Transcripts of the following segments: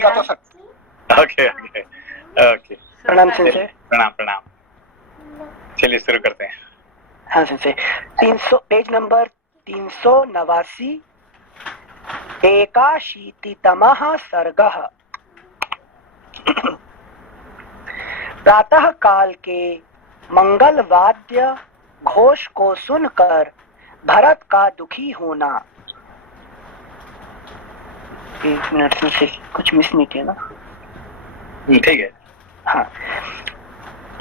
का तो सत्य। ओके ओके ओके, प्रणाम संजय। प्रणाम प्रणाम। चलिए शुरू करते हैं। हाँ संजय, 300 पेज नंबर 389, 81तमः सर्गः। प्रातः काल के मंगल वाद्य घोष को सुनकर भरत का दुखी होना। एक मिनट से कुछ मिस नहीं किया ना? ठीक है। हाँ,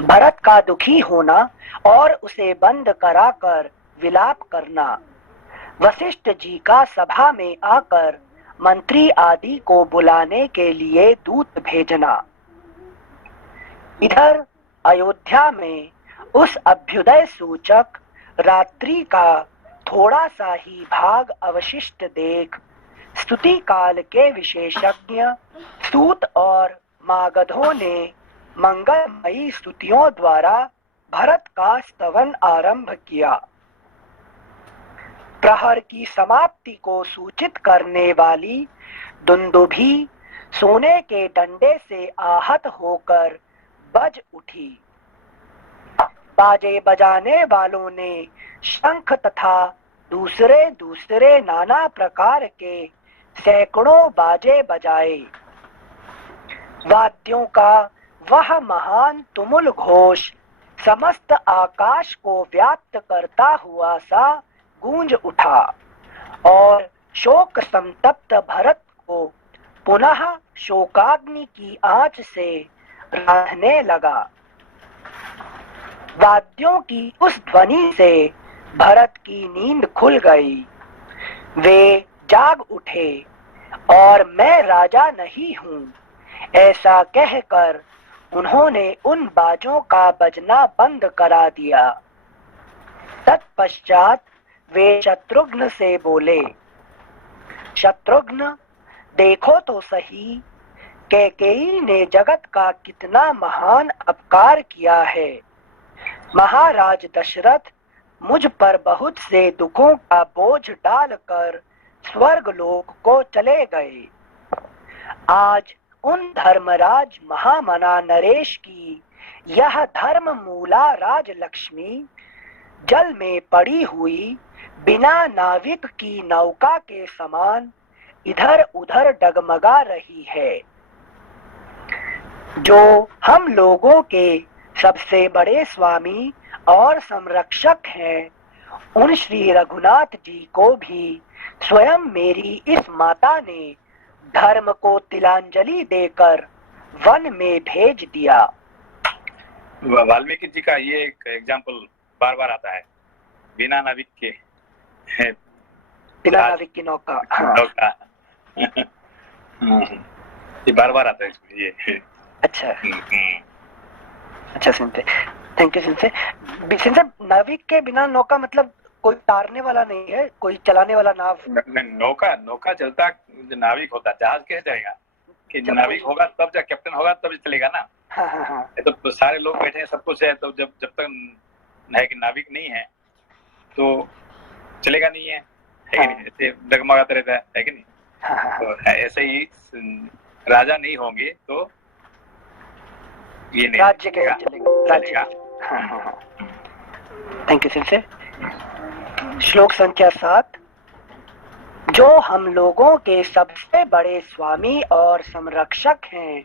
भरत का दुखी होना और उसे बंद कराकर विलाप करना, वशिष्ठ जी का सभा में आकर मंत्री आदि को बुलाने के लिए दूत भेजना। इधर अयोध्या में उस अभ्युदय सूचक रात्रि का थोड़ा सा ही भाग अवशिष्ट देख स्तुति काल के विशेषज्ञ सूत और मागधों ने मंगलमयी स्तुतियों द्वारा भरत का स्तवन आरंभ किया। प्रहर की समाप्ति को सूचित करने वाली दुंदुभी सोने के डंडे से आहत होकर बज उठी। बाजे बजाने वालों ने शंख तथा दूसरे दूसरे नाना प्रकार के सैकड़ों बाजे बजाए। वाद्यों का वह महान तुमुल घोष समस्त आकाश को व्याप्त करता हुआ सा गूंज उठा और शोक संतप्त भरत को पुनः शोकाग्नि की आंच से रांधने लगा। वाद्यों की उस ध्वनि से भरत की नींद खुल गई। वे जाग उठे और मैं राजा नहीं हूँ ऐसा कहकर उन्होंने उन बाजों का बजना बंद करा दिया। तत्पश्चात वे शत्रुघ्न से बोले, शत्रुघ्न देखो तो सही, कैकेयी ने जगत का कितना महान अपकार किया है। महाराज दशरथ मुझ पर बहुत से दुखों का बोझ डालकर स्वर्ग लोक को चले गए। आज उन धर्मराज महामना नरेश की यह धर्म मूला राजलक्ष्मी जल में पड़ी हुई बिना नाविक की नौका के समान इधर उधर डगमगा रही है। जो हम लोगों के सबसे बड़े स्वामी और संरक्षक हैं, उन श्री रघुनाथ जी को भी स्वयं मेरी इस माता ने धर्म को तिलांजलि देकर वन में भेज दिया। वाल्मीकि जी का ये एक एग्जाम्पल बार बार आता है, बिना नाविक के बिना नाविक की नौका। नौका ये बार बार आता है ये। अच्छा अच्छा सुनते, थैंक यू सुनते। नाविक के बिना नौका मतलब कोई तारने वाला नहीं है, कोई चलाने वाला नाव। नौका चलता नाविक होता, जहाज कैसे जाएगा? कि नाविक होगा तब जब कैप्टन होगा तब चलेगा ना। हाँ हाँ हाँ। तो सारे लोग बैठे हैं, सब कुछ है, तो जब तक है कि नाविक नहीं है तो चलेगा नहीं है कि नहीं? ऐसे डगमगाता रहता है कि नहीं? हाँ। तो ऐसे ही राजा नहीं होंगे तो ये नहीं राज्य के चलेगा। हाँ। Thank you Singh. श्लोक संख्या 7। जो हम लोगों के सबसे बड़े स्वामी और संरक्षक हैं,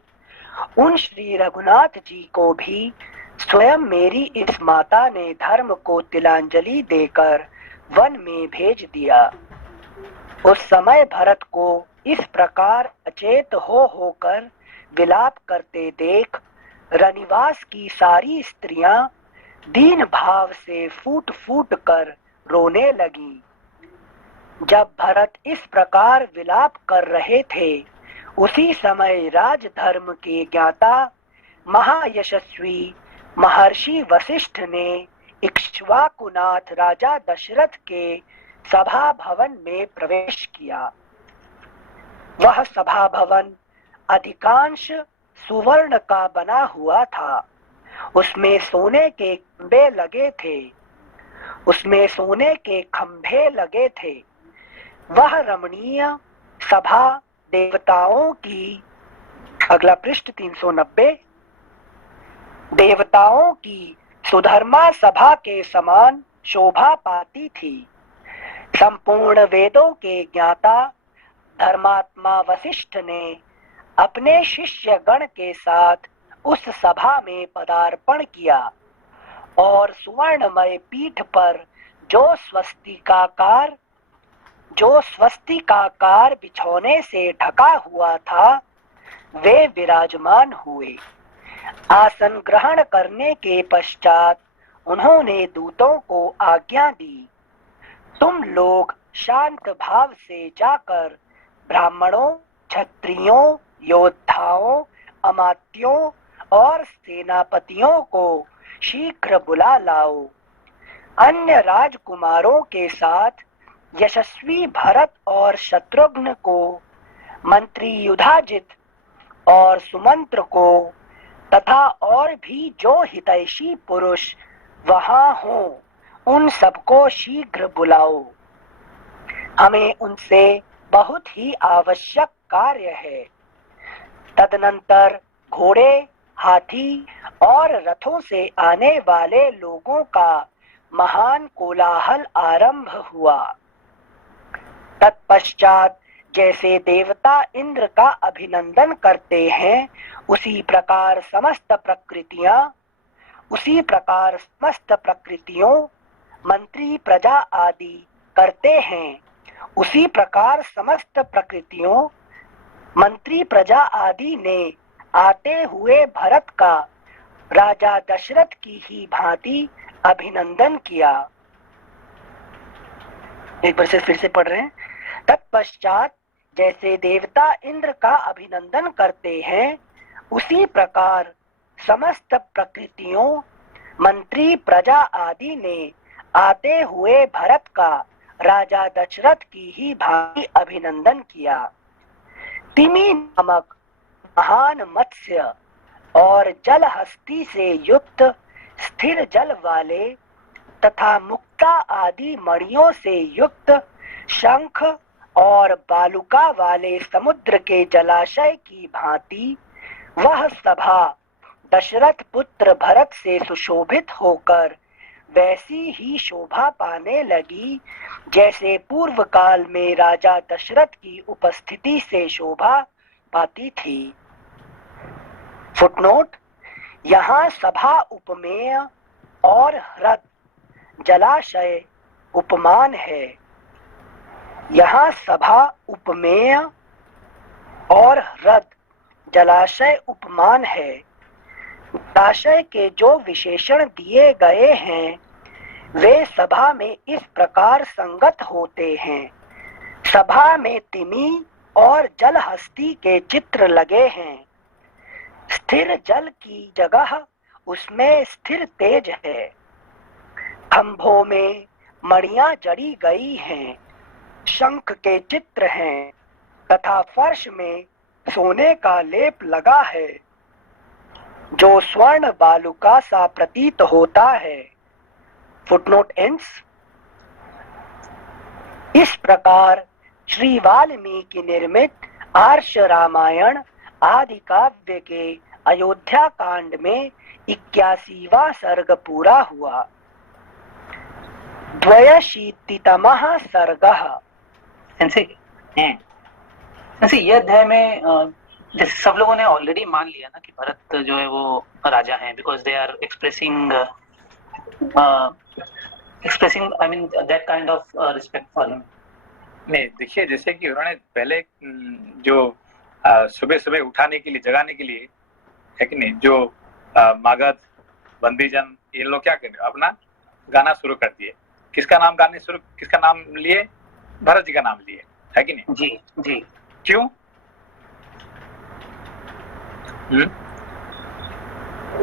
उन श्री रघुनाथ जी को भी स्वयं मेरी इस माता ने धर्म को तिलांजलि देकर वन में भेज दिया। उस समय भरत को इस प्रकार अचेत होकर विलाप करते देख रनिवास की सारी स्त्रियां दीन भाव से फूट फूट कर रोने लगी। जब भरत इस प्रकार विलाप कर रहे थे, उसी समय राजधर्म के ज्ञाता महायशस्वी महर्षि वशिष्ठ ने इक्ष्वाकुनाथ राजा दशरथ के सभा भवन में प्रवेश किया। वह सभा भवन अधिकांश सुवर्ण का बना हुआ था। उसमें सोने के खंभे लगे थे। वह रमणीय सभा देवताओं की अगला पृष्ठ 390। देवताओं की सुधर्मा सभा के समान शोभा पाती थी। संपूर्ण वेदों के ज्ञाता धर्मात्मा वशिष्ठ ने अपने शिष्य गण के साथ उस सभा में पदार्पण किया और सुवर्णमय पीठ पर जो स्वस्तिकाकार बिछौने से ढका हुआ था वे विराजमान हुए। आसन ग्रहण करने के पश्चात उन्होंने दूतों को आज्ञा दी, तुम लोग शांत भाव से जाकर ब्राह्मणों, क्षत्रियों, योद्धाओं, अमात्यों और सेनापतियों को शीघ्र बुला लाओ। अन्य राजकुमारों के साथ यशस्वी भरत और शत्रुघ्न को, मंत्री युधाजित और सुमंत्र को तथा और भी जो हितैषी पुरुष वहां हों उन सबको शीघ्र बुलाओ। हमें उनसे बहुत ही आवश्यक कार्य है। तदनंतर घोड़े, हाथी और रथों से आने वाले लोगों का महान कोलाहल आरंभ हुआ। तत्पश्चात जैसे देवता इंद्र का अभिनंदन करते हैं उसी प्रकार समस्त प्रकृतियों, मंत्री, प्रजा आदि करते हैं। उसी प्रकार समस्त प्रकृतियों, मंत्री, प्रजा आदि ने आते हुए भरत का राजा दशरथ की ही भांति अभिनंदन किया। एक बार से फिर से पढ़ रहे हैं। तत्पश्चात जैसे देवता इंद्र का अभिनंदन करते हैं उसी प्रकार समस्त प्रकृतियों, मंत्री, प्रजा आदि ने आते हुए भरत का राजा दशरथ की ही भांति अभिनंदन किया। तिमी नामक महान मत्स्य और जल हस्ती से युक्त स्थिर जल वाले तथा मुक्ता आदि मणियों से युक्त शंख और बालुका वाले समुद्र के जलाशय की भांति वह सभा दशरथ पुत्र भरत से सुशोभित होकर वैसी ही शोभा पाने लगी जैसे पूर्व काल में राजा दशरथ की उपस्थिति से शोभा पाती थी। फुटनोट: यहाँ सभा उपमेय और ह्रद जलाशय उपमान है। यहाँ सभा उपमेय और ह्रद जलाशय उपमान है। जलाशय के जो विशेषण दिए गए हैं वे सभा में इस प्रकार संगत होते हैं। सभा में तिमी और जल हस्ती के चित्र लगे हैं। स्थिर जल की जगह उसमें स्थिर तेज है। खंभों में मणियां जड़ी गई हैं। शंख के चित्र हैं तथा फर्श में सोने का लेप लगा है जो स्वर्ण बालुका सा प्रतीत होता है। Footnote ends. इस प्रकार श्री वाल्मीकि निर्मित आर्ष रामायण आदि काव्य के अयोध्या कांड में 81वां सर्ग पूरा हुआ। 82तमः सर्गः। ऐसे ये अध्याय में जैसे सब लोगों ने ऑलरेडी मान लिया ना कि भरत जो है वो राजा हैं, because they are expressing I mean that kind of respect for him. नहीं, देखिए जैसे कि उन्होंने पहले जो सुबह सुबह उठाने के लिए, जगाने के लिए है कि नहीं, जो मागध, बंदीजन, ये लोग क्या कर अपना गाना शुरू कर दिए। किसका नाम लिए? भरत जी का नाम लिए, है कि नहीं? जी जी। क्यों?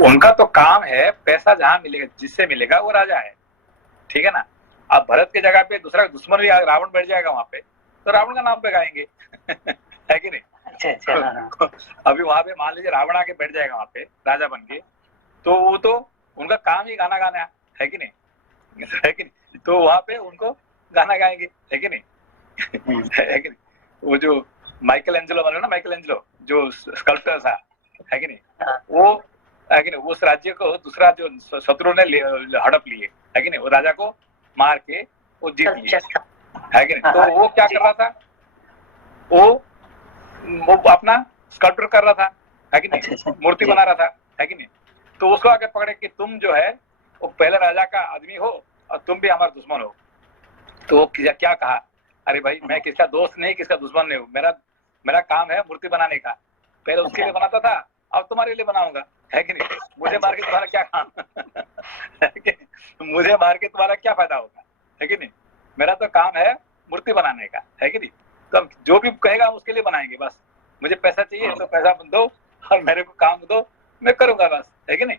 उनका तो काम है, पैसा जहां मिलेगा, जिससे मिलेगा वो राजा है, ठीक है ना। अब भरत की जगह पे दूसरा दुश्मन भी रावण बैठ जाएगा वहां पे, तो रावण का नाम पे गाएंगे है कि नहीं? अच्छा। अभी वहां पे मान लीजिए रावण आके बैठ जाएगा वहां पे राजा बन के, तो वो तो उनका काम ही गाना गाना है कि नहीं? है कि नहीं? तो वहां पे उनको गाना गाएंगे, है कि नहीं? है कि नहीं? वो जो माइकल एंजेलो बने ना, माइकल एंजेलो जो स्कल्पटर था, है कि नहीं, हाँ। वो है कि नहीं, उस राज्य को दूसरा जो शत्रु ने हड़प लिए, है कि नहीं, वो राजा को मार के वो जीत लिए, है कि नहीं। तो वो क्या कर रहा था, वो अपना स्कल्पचर कर रहा था, है कि नहीं, मूर्ति बना रहा था, है कि नहीं। तो उसको आके पकड़े कि तुम जो है वो पहले राजा का आदमी हो और तुम भी हमारे दुश्मन हो। तो वो क्या कहा, अरे भाई मैं किसका दोस्त नहीं, किसका दुश्मन नहीं हूँ, मेरा काम है मूर्ति बनाने का, पहले उसके लिए बनाता था, अब तुम्हारे लिए बनाऊंगा, है कि नहीं। मुझे मार के तुम्हारा क्या काम है कि नहीं? मुझे मार के तुम्हारा क्या फायदा होगा, है कि नहीं। मेरा तो काम है मूर्ति बनाने का, है कि नहीं। तो जो भी कहेगा उसके लिए बनाएंगे, बस मुझे पैसा चाहिए तो पैसा दो और मेरे को काम दो, मैं करूंगा बस, है कि नहीं।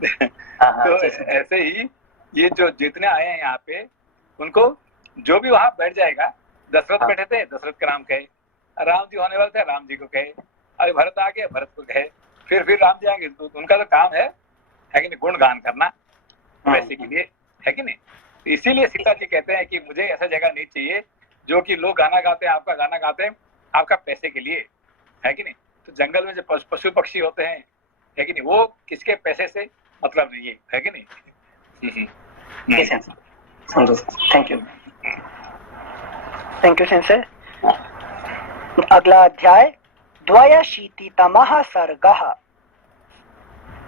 तो ऐसे ही ये जो जितने आए हैं यहाँ पे, उनको जो भी वहां बैठ जाएगा, दशरथ बैठे थे, दशरथ का नाम कहे, राम जी होने वाले थे, राम जी को कहे, अरे भरत आ गए, भरत को कहे, फिर राम जी आएंगे, तो उनका तो काम है कि नहीं, गुणगान करना वैसे के लिए, है कि नहीं। तो इसीलिए सीता जी कहते हैं कि मुझे ऐसा जगह नहीं चाहिए जो कि लोग गाना गाते हैं, आपका गाना गाते हैं आपका पैसे के लिए, है कि नहीं। तो जंगल में जो पशु पक्षी होते हैं, है कि नहीं, वो किसके पैसे से मतलब नहीं है कि नहीं। Thank you. Thank you sensei. अगला अध्याय 82तमः सर्गः।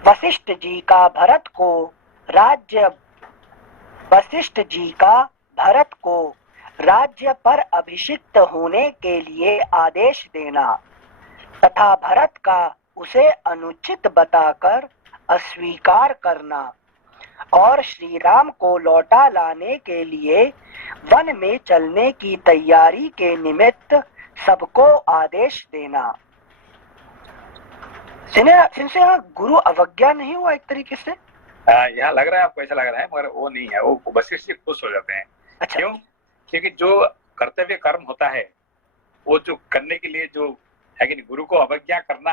वशिष्ठ जी का भरत को राज्य पर अभिषिक्त होने के लिए आदेश देना तथा भरत का उसे अनुचित बताकर अस्वीकार करना और श्री राम को लौटा लाने के लिए वन में चलने की तैयारी के निमित्त सबको आदेश देना। जिनसे गुरु अवज्ञा नहीं हुआ एक तरीके से। यहाँ लग रहा है आपको ऐसा लग रहा है, मगर वो नहीं है, वो वशिष्ठ जी खुश हो जाते हैं। अच्छा। क्यों? क्योंकि जो कर्तव्य कर्म होता है वो जो करने के लिए जो है कि नहीं, गुरु को अवज्ञा करना,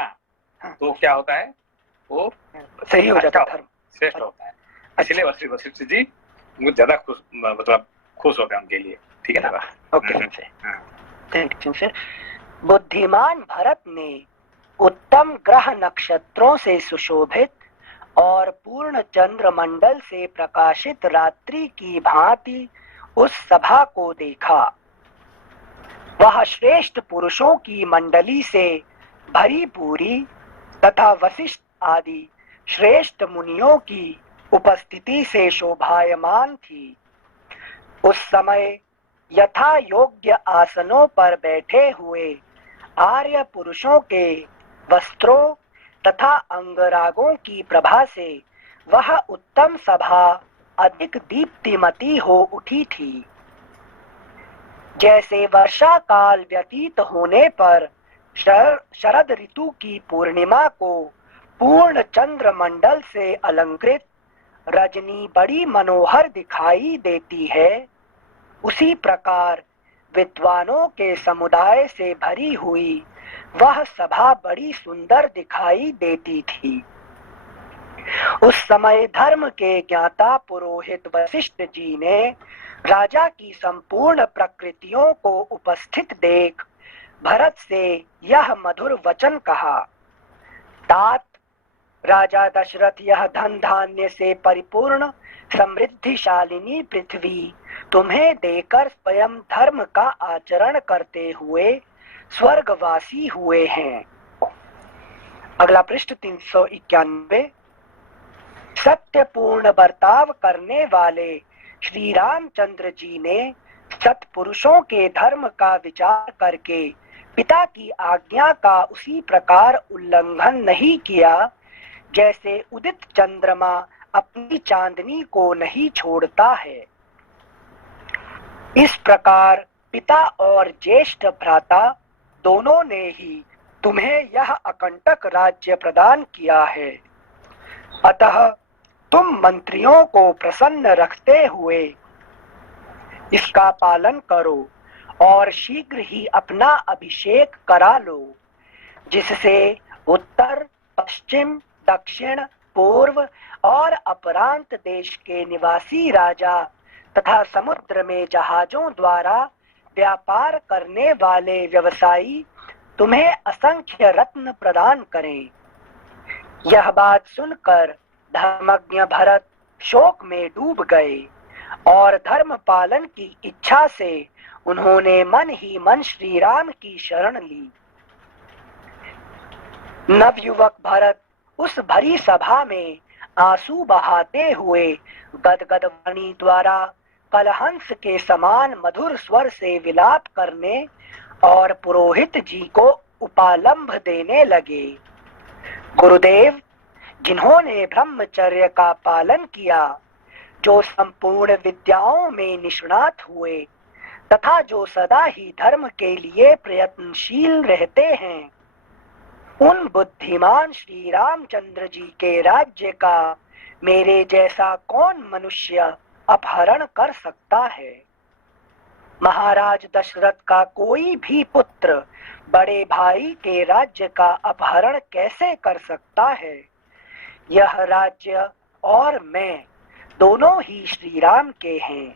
हाँ। तो क्या होता है, वो सही हो जाता है, श्रेष्ठ होता है। इसलिए वशिष्ठ जी ज्यादा खुश, मतलब खुश होते हैं उनके लिए, ठीक है ना। Okay, thank you. बुद्धिमान भरत ने उत्तम ग्रह नक्षत्रों से सुशोभित और पूर्ण चंद्र मंडल से प्रकाशित रात्रि की भांति उस सभा को देखा। वह श्रेष्ठ पुरुषों की मंडली से भरी पूरी तथा वशिष्ठ आदि श्रेष्ठ मुनियों की उपस्थिति से शोभायमान थी। उस समय यथा योग्य आसनों पर बैठे हुए आर्य पुरुषों के वस्त्रों तथा अंगरागों की प्रभा से वह उत्तम सभा अधिक दीप्तिमती हो उठी थी। जैसे वर्षा काल व्यतीत होने पर शरद ऋतु की पूर्णिमा को पूर्ण चंद्र मंडल से अलंकृत रजनी बड़ी मनोहर दिखाई देती है, उसी प्रकार विद्वानों के समुदाय से भरी हुई वह सभा बड़ी सुंदर दिखाई देती थी। उस समय धर्म के ज्ञाता पुरोहित वशिष्ठ जी ने राजा की संपूर्ण प्रकृतियों को उपस्थित देख भरत से यह मधुर वचन कहा। तात, राजा दशरथ यह धन धान्य से परिपूर्ण समृद्धिशालिनी पृथ्वी तुम्हें देकर स्वयं धर्म का आचरण करते हुए स्वर्गवासी हुए हैं। अगला पृष्ठ 391। सत्यपूर्ण बर्ताव करने वाले श्री रामचंद्र जी ने सत्पुरुषों के धर्म का विचार करके पिता की आज्ञा का उसी प्रकार उल्लंघन नहीं किया जैसे उदित चंद्रमा अपनी चांदनी को नहीं छोड़ता है। इस प्रकार पिता और ज्येष्ठ भ्राता दोनों ने ही तुम्हें यह अकंटक राज्य प्रदान किया है। अतः तुम मंत्रियों को प्रसन्न रखते हुए इसका पालन करो और शीघ्र ही अपना अभिषेक करा लो, जिससे उत्तर, पश्चिम, दक्षिण, पूर्व और अपरांत देश के निवासी राजा तथा समुद्र में जहाजों द्वारा व्यापार करने वाले व्यवसायी तुम्हें असंख्य रत्न प्रदान करें। यह बात सुनकर धर्मज्ञ भरत शोक में डूब गए और धर्म पालन की इच्छा से उन्होंने मन ही मन श्री राम की शरण ली। नवयुवक भरत उस भरी सभा में आंसू बहाते हुए गदगद वाणी द्वारा कलहंस के समान मधुर स्वर से विलाप करने और पुरोहित जी को उपालंभ देने लगे। गुरुदेव, जिन्होंने ब्रह्मचर्य का पालन किया, जो संपूर्ण विद्याओं में निष्णात हुए तथा जो सदा ही धर्म के लिए प्रयत्नशील रहते हैं, उन बुद्धिमान श्री रामचंद्र जी के राज्य का मेरे जैसा कौन मनुष्य अपहरण कर सकता है। महाराज दशरथ का कोई भी पुत्र बड़े भाई के राज्य का अपहरण कैसे कर सकता है। यह राज्य और मैं दोनों ही श्री राम के हैं।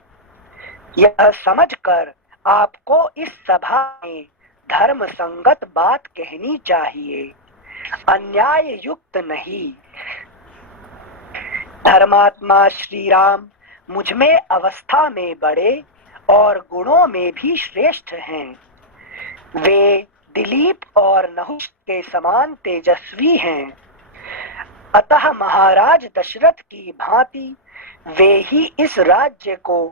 यह समझकर आपको इस सभा में धर्म संगत बात कहनी चाहिए, अन्याय युक्त नहीं। धर्मात्मा श्री राम मुझ में अवस्था में बड़े और गुणों में भी श्रेष्ठ हैं। वे दिलीप और नहुष के समान तेजस्वी हैं। अतः महाराज दशरथ की भांति वे ही इस राज्य को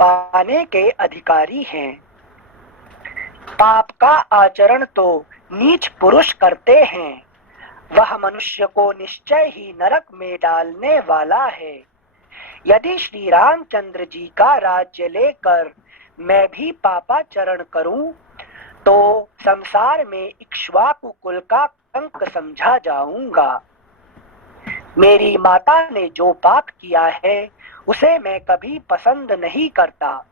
पाने के अधिकारी हैं। पाप का आचरण तो नीच पुरुष करते हैं, वह मनुष्य को निश्चय ही नरक में डालने वाला है। यदि श्री रामचंद्र जी का राज्य लेकर मैं भी पापाचरण करूं तो संसार में इक्ष्वाकु कुल का कंक समझा जाऊंगा। मेरी माता ने जो पाप किया है उसे मैं कभी पसंद नहीं करता,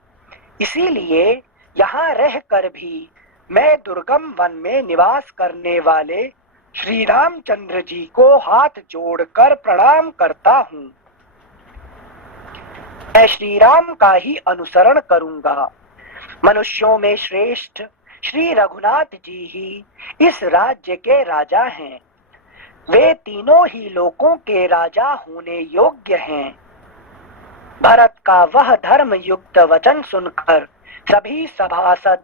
इसीलिए यहाँ रहकर भी मैं दुर्गम वन में निवास करने वाले श्री रामचंद्र जी को हाथ जोड़कर प्रणाम करता हूँ। मैं श्री राम का ही अनुसरण करूंगा। मनुष्यों में श्रेष्ठ श्री रघुनाथ जी ही इस राज्य के राजा हैं। वे तीनों ही लोकों के राजा होने योग्य हैं। भरत का वह धर्म युक्त वचन सुनकर सभी सभासद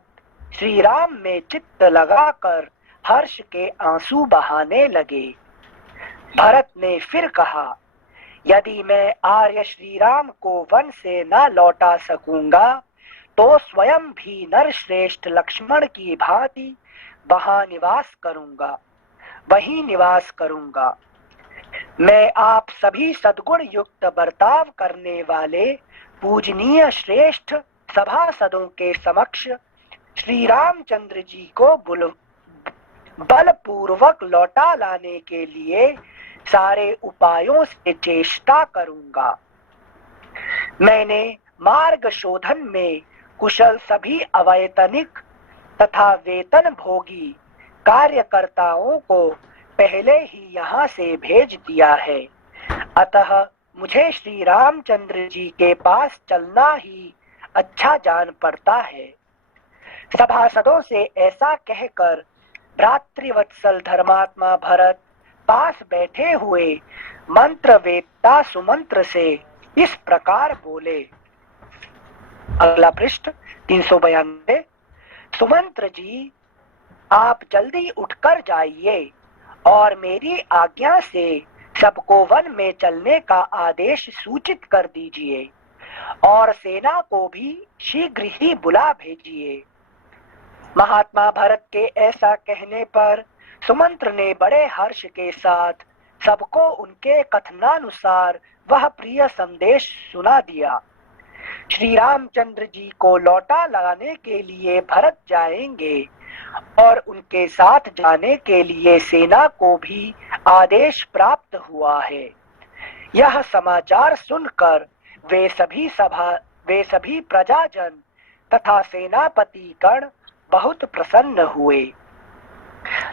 श्री राम में चित्त लगाकर हर्ष के आंसू बहाने लगे। भरत ने फिर कहा, यदि मैं आर्य श्री राम को वन से न लौटा सकूंगा तो स्वयं भी नरश्रेष्ठ लक्ष्मण की भांति वहां निवास करूंगा, वहीं निवास करूंगा। मैं आप सभी सद्गुण युक्त बर्ताव करने वाले पूजनीय श्रेष्ठ सभासदों के समक्ष श्री रामचंद्र जी को बलपूर्वक लौटा लाने के लिए सारे उपायों से चेष्टा करूंगा। मैंने मार्ग शोधन में कुशल सभी अवैतनिक तथा वेतन भोगी कार्यकर्ताओं को पहले ही यहाँ से भेज दिया है। अतः मुझे श्री रामचंद्र जी के पास चलना ही अच्छा जान पड़ता है। सभासदों से ऐसा कहकर भ्रातृवत्सल धर्मात्मा भरत पास बैठे हुए मंत्र वेत्ता सुमंत्र से इस प्रकार बोले। अगला पृष्ठ 392। सुमंत्र जी, आप जल्दी उठकर जाइए और मेरी आज्ञा से सबको वन में चलने का आदेश सूचित कर दीजिए और सेना को भी शीघ्र ही बुला भेजिए। महात्मा भरत के ऐसा कहने पर सुमंत्र ने बड़े हर्ष के साथ सबको उनके कथनानुसार वह प्रिय संदेश सुना दिया। श्री रामचंद्र जी को लौटा लाने के लिए भरत जाएंगे और उनके साथ जाने के लिए सेना को भी आदेश प्राप्त हुआ है। यह समाचार सुनकर वे सभी प्रजाजन तथा सेनापति गण बहुत प्रसन्न हुए।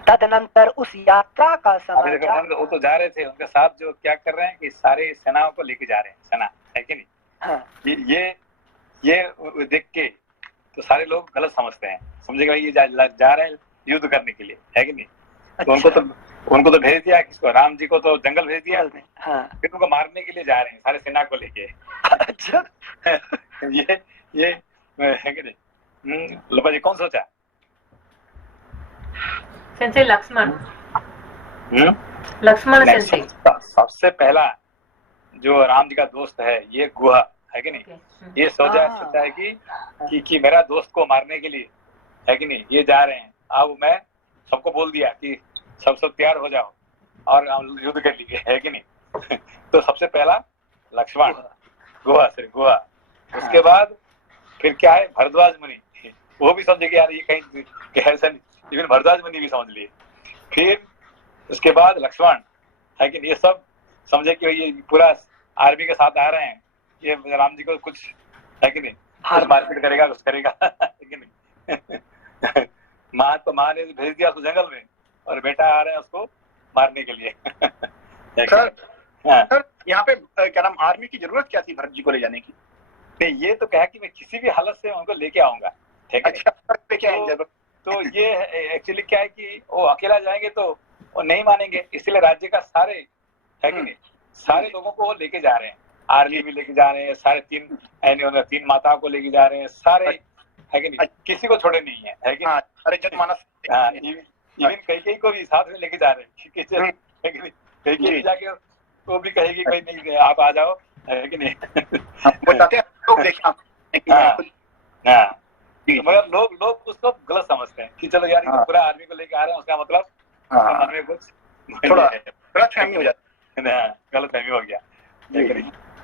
तदनंतर उस यात्रा का समाचार, वो तो जा रहे थे, उनके साथ जो क्या कर रहे हैं कि सारी सेनाओं को लेके जा रहे हैं, सेना है कि नहीं। हाँ। ये देख के तो सारे लोग गलत समझते हैं, समझेगा ये जा रहे हैं युद्ध करने के लिए, है कि नहीं। तो उनको तो भेज दिया, किसको, राम जी को तो जंगल भेज दिया। हाँ। फिर उनको मारने के लिए जा रहे हैं सारे सेना को लेके। अच्छा। ये है कि नहीं। लोपा जी कौन सोचा? सेंसे लक्ष्मण। लक्ष्मण सेंसे। सबसे पहला जो राम जी का दोस्त है ये गुहा, है कि नहीं। ये सोचा है कि मेरा दोस्त को मारने के लिए, है कि नहीं, ये जा रहे हैं। अब मैं सबको बोल दिया कि सब तैयार हो जाओ और हम युद्ध कर लिए, है कि नहीं। तो सबसे पहला लक्ष्मण, गुहा। उसके बाद फिर क्या है, भरद्वाज मुनि, वो भी समझे कि यार ये कहीं ऐसा नहीं, इवन भरद्वाज मुनि भी समझ लिए। फिर उसके बाद लक्ष्मण, है कि नहीं, ये सब समझे कि ये पूरा आर्मी के साथ आ रहे हैं, ये राम जी को कुछ, है कि नहीं, कुछ मारपीट करेगा, कुछ करेगा, है कि नहीं। माँ ने भेज दिया उसको जंगल में और बेटा आ रहे हैं उसको मारने के लिए। सर यहाँ पे क्या नाम, आर्मी की जरूरत क्या थी भरत जी को ले जाने की? ये तो कहा कि मैं किसी भी हालत से उनको लेके आऊंगा, ठीक है। अच्छा, तो ये एक्चुअली क्या है कि वो अकेला जाएंगे तो वो नहीं मानेंगे, इसलिए राज्य का सारे, है कि नहीं, सारे लोगों को वो लेके जा रहे हैं। आर्मी भी लेके जा रहे हैं, सारे तीन माताओं को लेके जा रहे हैं सारे, है कि नहीं, किसी को छोड़े नहीं है कि अरे जनमानस, इवन कई को भी साथ में लेके जा रहे हैं, है कि नहीं। कई जाके वो भी कहेगी कोई नहीं, आप आ जाओ, है कि नहीं। मगर लोग उसको गलत समझते हैं कि चलो यार पूरा आर्मी को लेके आ रहे हैं, उसका मतलब मन में कुछ थोड़ा गलतफहमी हो जाती है, गलतफहमी हो गया।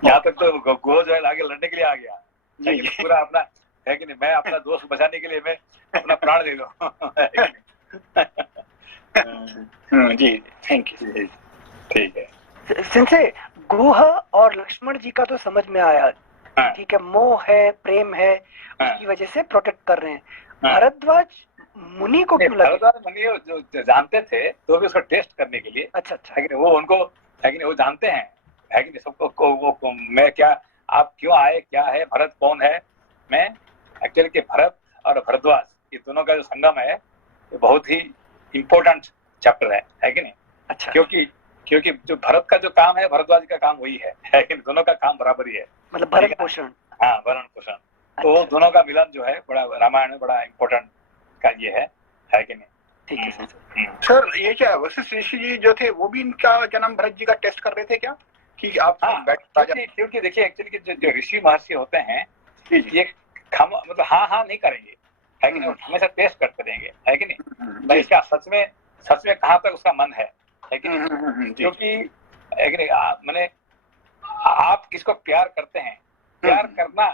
यहाँ तक तो गो जो है आगे लड़ने के लिए आ गया, पूरा अपना, है कि नहीं, मैं अपना दोस्त बचाने के लिए मैं अपना प्राण दे दूं। जी थैंक यू। ठीक है। सिंसे गुहा और लक्ष्मण जी का तो समझ में आया, ठीक है, मोह है, प्रेम है, उसकी वजह से प्रोटेक्ट कर रहे हैं। भरद्वाज मुनि को क्यों लगे? भरद्वाज मुनि जो जानते थे तो भी उसको टेस्ट करने के लिए, अच्छा, है कि नहीं, वो उनको, है कि नहीं, वो जानते हैं, है कि नहीं, सबको वो मैं क्या, आप क्यों आए, क्या है, भरत कौन है। मैं एक्चुअली के भरत और भरद्वाज ये दोनों का जो संगम है ये बहुत ही इम्पोर्टेंट चैप्टर है कि नहीं। अच्छा। क्योंकि जो भरत का जो काम है भरद्वाज का काम वही है कि दोनों का काम बराबरी है, मतलब भरण पोषण। हाँ, भरण पोषण। तो दोनों का मिलन जो है बड़ा रामायण में बड़ा इम्पोर्टेंट का ये है कि नहीं। ठीक है सर, ये क्या वशिष्ठ ऋषि जी जो थे वो भी इनका क्या नाम भरत जी का टेस्ट कर रहे थे क्या, कि आप क्योंकि देखिए एक्चुअली जो ऋषि महर्षि होते हैं ये मतलब हाँ नहीं करेंगे, है कि नहीं, हमेशा टेस्ट करते रहेंगे, है कि नहीं, भाई क्या सच में कहाँ तक उसका मन है कि नहीं। क्योंकि मैंने आप किसको प्यार करते हैं, प्यार करना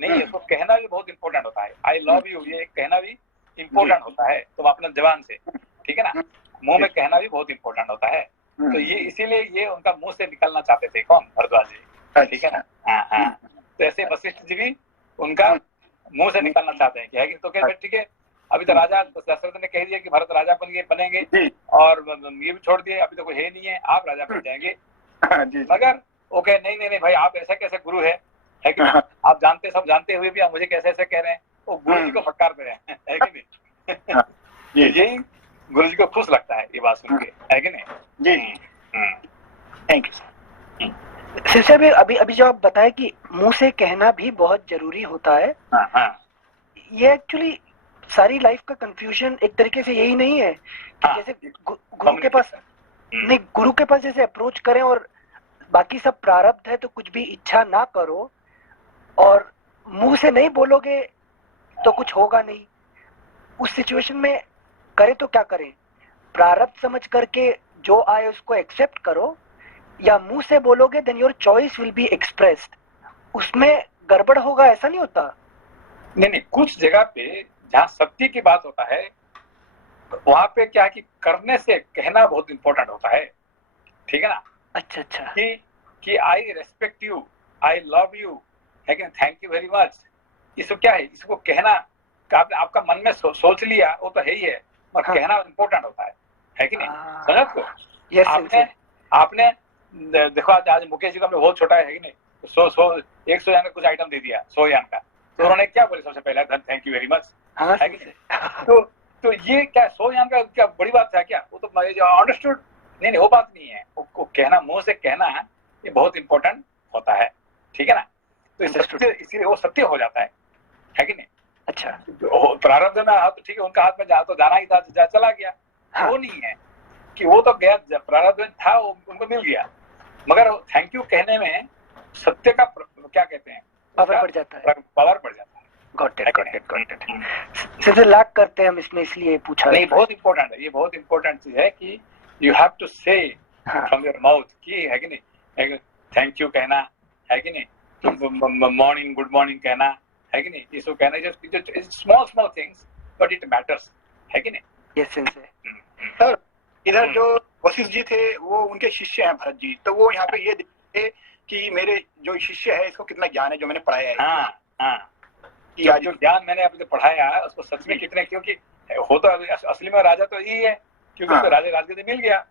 नहीं है, उसको कहना भी बहुत इंपॉर्टेंट होता है। आई लव यू ये कहना भी इम्पोर्टेंट होता है, तो अपने जबान से, ठीक है ना, मुंह में कहना भी बहुत इम्पोर्टेंट होता है। तो ये इसीलिए ये उनका मुंह से निकलना चाहते थे, कौन, भरद्वाज जी, ठीक है ना। हाँ। तो ऐसे वशिष्ठ जी भी उनका मुंह से निकलना चाहते हैं कि, है कि, तो क्या ठीक है, अभी तो राजा दशरथ ने कह दिया कि भरत राजा बनेंगे और ये भी छोड़ दिए, अभी तो कोई है नहीं है, आप राजा बन जाएंगे। मगर वो कहे नहीं भाई, आप ऐसा कैसे गुरु है कि आप सब जानते हुए भी आप मुझे कैसे ऐसे कह रहे हैं। वो गुरु जी को फटकार दे रहे हैं, है कि नहीं। यही गुरु जी को खुश लगता है ये बात सुन के, है कि नहीं। जी थैंक यू सर। अभी जो आप बताए कि मुंह से कहना भी बहुत जरूरी होता है, ये एक्चुअली सारी लाइफ का कंफ्यूजन एक तरीके से यही नहीं है कि जैसे गुरु के पास नहीं, गुरु के पास जैसे अप्रोच करें और बाकी सब प्रारब्ध है तो कुछ भी इच्छा ना करो, और मुंह से नहीं बोलोगे तो कुछ होगा नहीं। उस सिचुएशन में करें तो क्या करें? प्रारब्ध समझ करके जो आए उसको एक्सेप्ट करो, या मुंह से बोलोगे then your choice will be expressed, उसमें गड़बड़ होगा, ऐसा नहीं होता? नहीं, कुछ जगह पे जहाँ सत्य की बात होता है वहां पे क्या है कि करने से कहना बहुत इंपॉर्टेंट होता है, ठीक है ना। अच्छा कि आई respect you, I love you, है कि थैंक यू वेरी मच, इसको क्या है, इसको कहना आपका मन में सोच लिया वो तो है ही है, मगर कहना इम्पोर्टेंट होता है कि नहीं। समझ को आपने देखो आज मुकेश जी का बहुत छोटा है कि नहीं, 100 यान का कुछ आइटम दे दिया, 100 यान का, तो उन्होंने क्या बोले सबसे पहले, थैंक यू वेरी मच, है कि नहीं। तो ये क्या 100 यान का क्या बड़ी बात है क्या? वो तो अंडरस्टूड नहीं, वो बात नहीं है। वो कहना, मुंह से कहना ये बहुत इंपॉर्टेंट होता है, ठीक है ना? तो सत्य, इसीलिए वो सत्य हो जाता है कि नहीं? अच्छा, प्रारब्ध में तो ठीक है, उनका हाथ में तो जाना ही था, चला गया। हाँ। वो नहीं है कि वो तो गया, प्रारब्ध में था, उनको मिल गया, मगर थैंक यू कहने में सत्य का क्या कहते हैं, पावर बढ़ जाता है। पावर बढ़ जाता है। Got it. सिर्फ लाख करते हैं हम इसमें, इसलिए पूछा। नहीं, बहुत इंपॉर्टेंट है, ये बहुत इंपॉर्टेंट चीज है कि यू हैव टू से फ्रॉम योर माउथ कि है कि नहीं, थैंक यू कहना है कि नहीं, मॉर्निंग गुड मॉर्निंग कहना है कि नहीं, ये सब कहना, जो small things but it matters, है कि नहीं? यस सर, इधर जो वशिष्ठ जी थे वो उनके शिष्य हैं भरत जी, तो वो यहाँ पे ये देखते कि मेरे जो शिष्य है इसको कितना ज्ञान है जो मैंने पढ़ाया है। हाँ, जो ज्ञान मैंने आपको पढ़ाया है उसको सच में कितने, क्योंकि हो तो असली में राजा तो यही है, क्योंकि उसको राजा राजगद्दी मिल गया,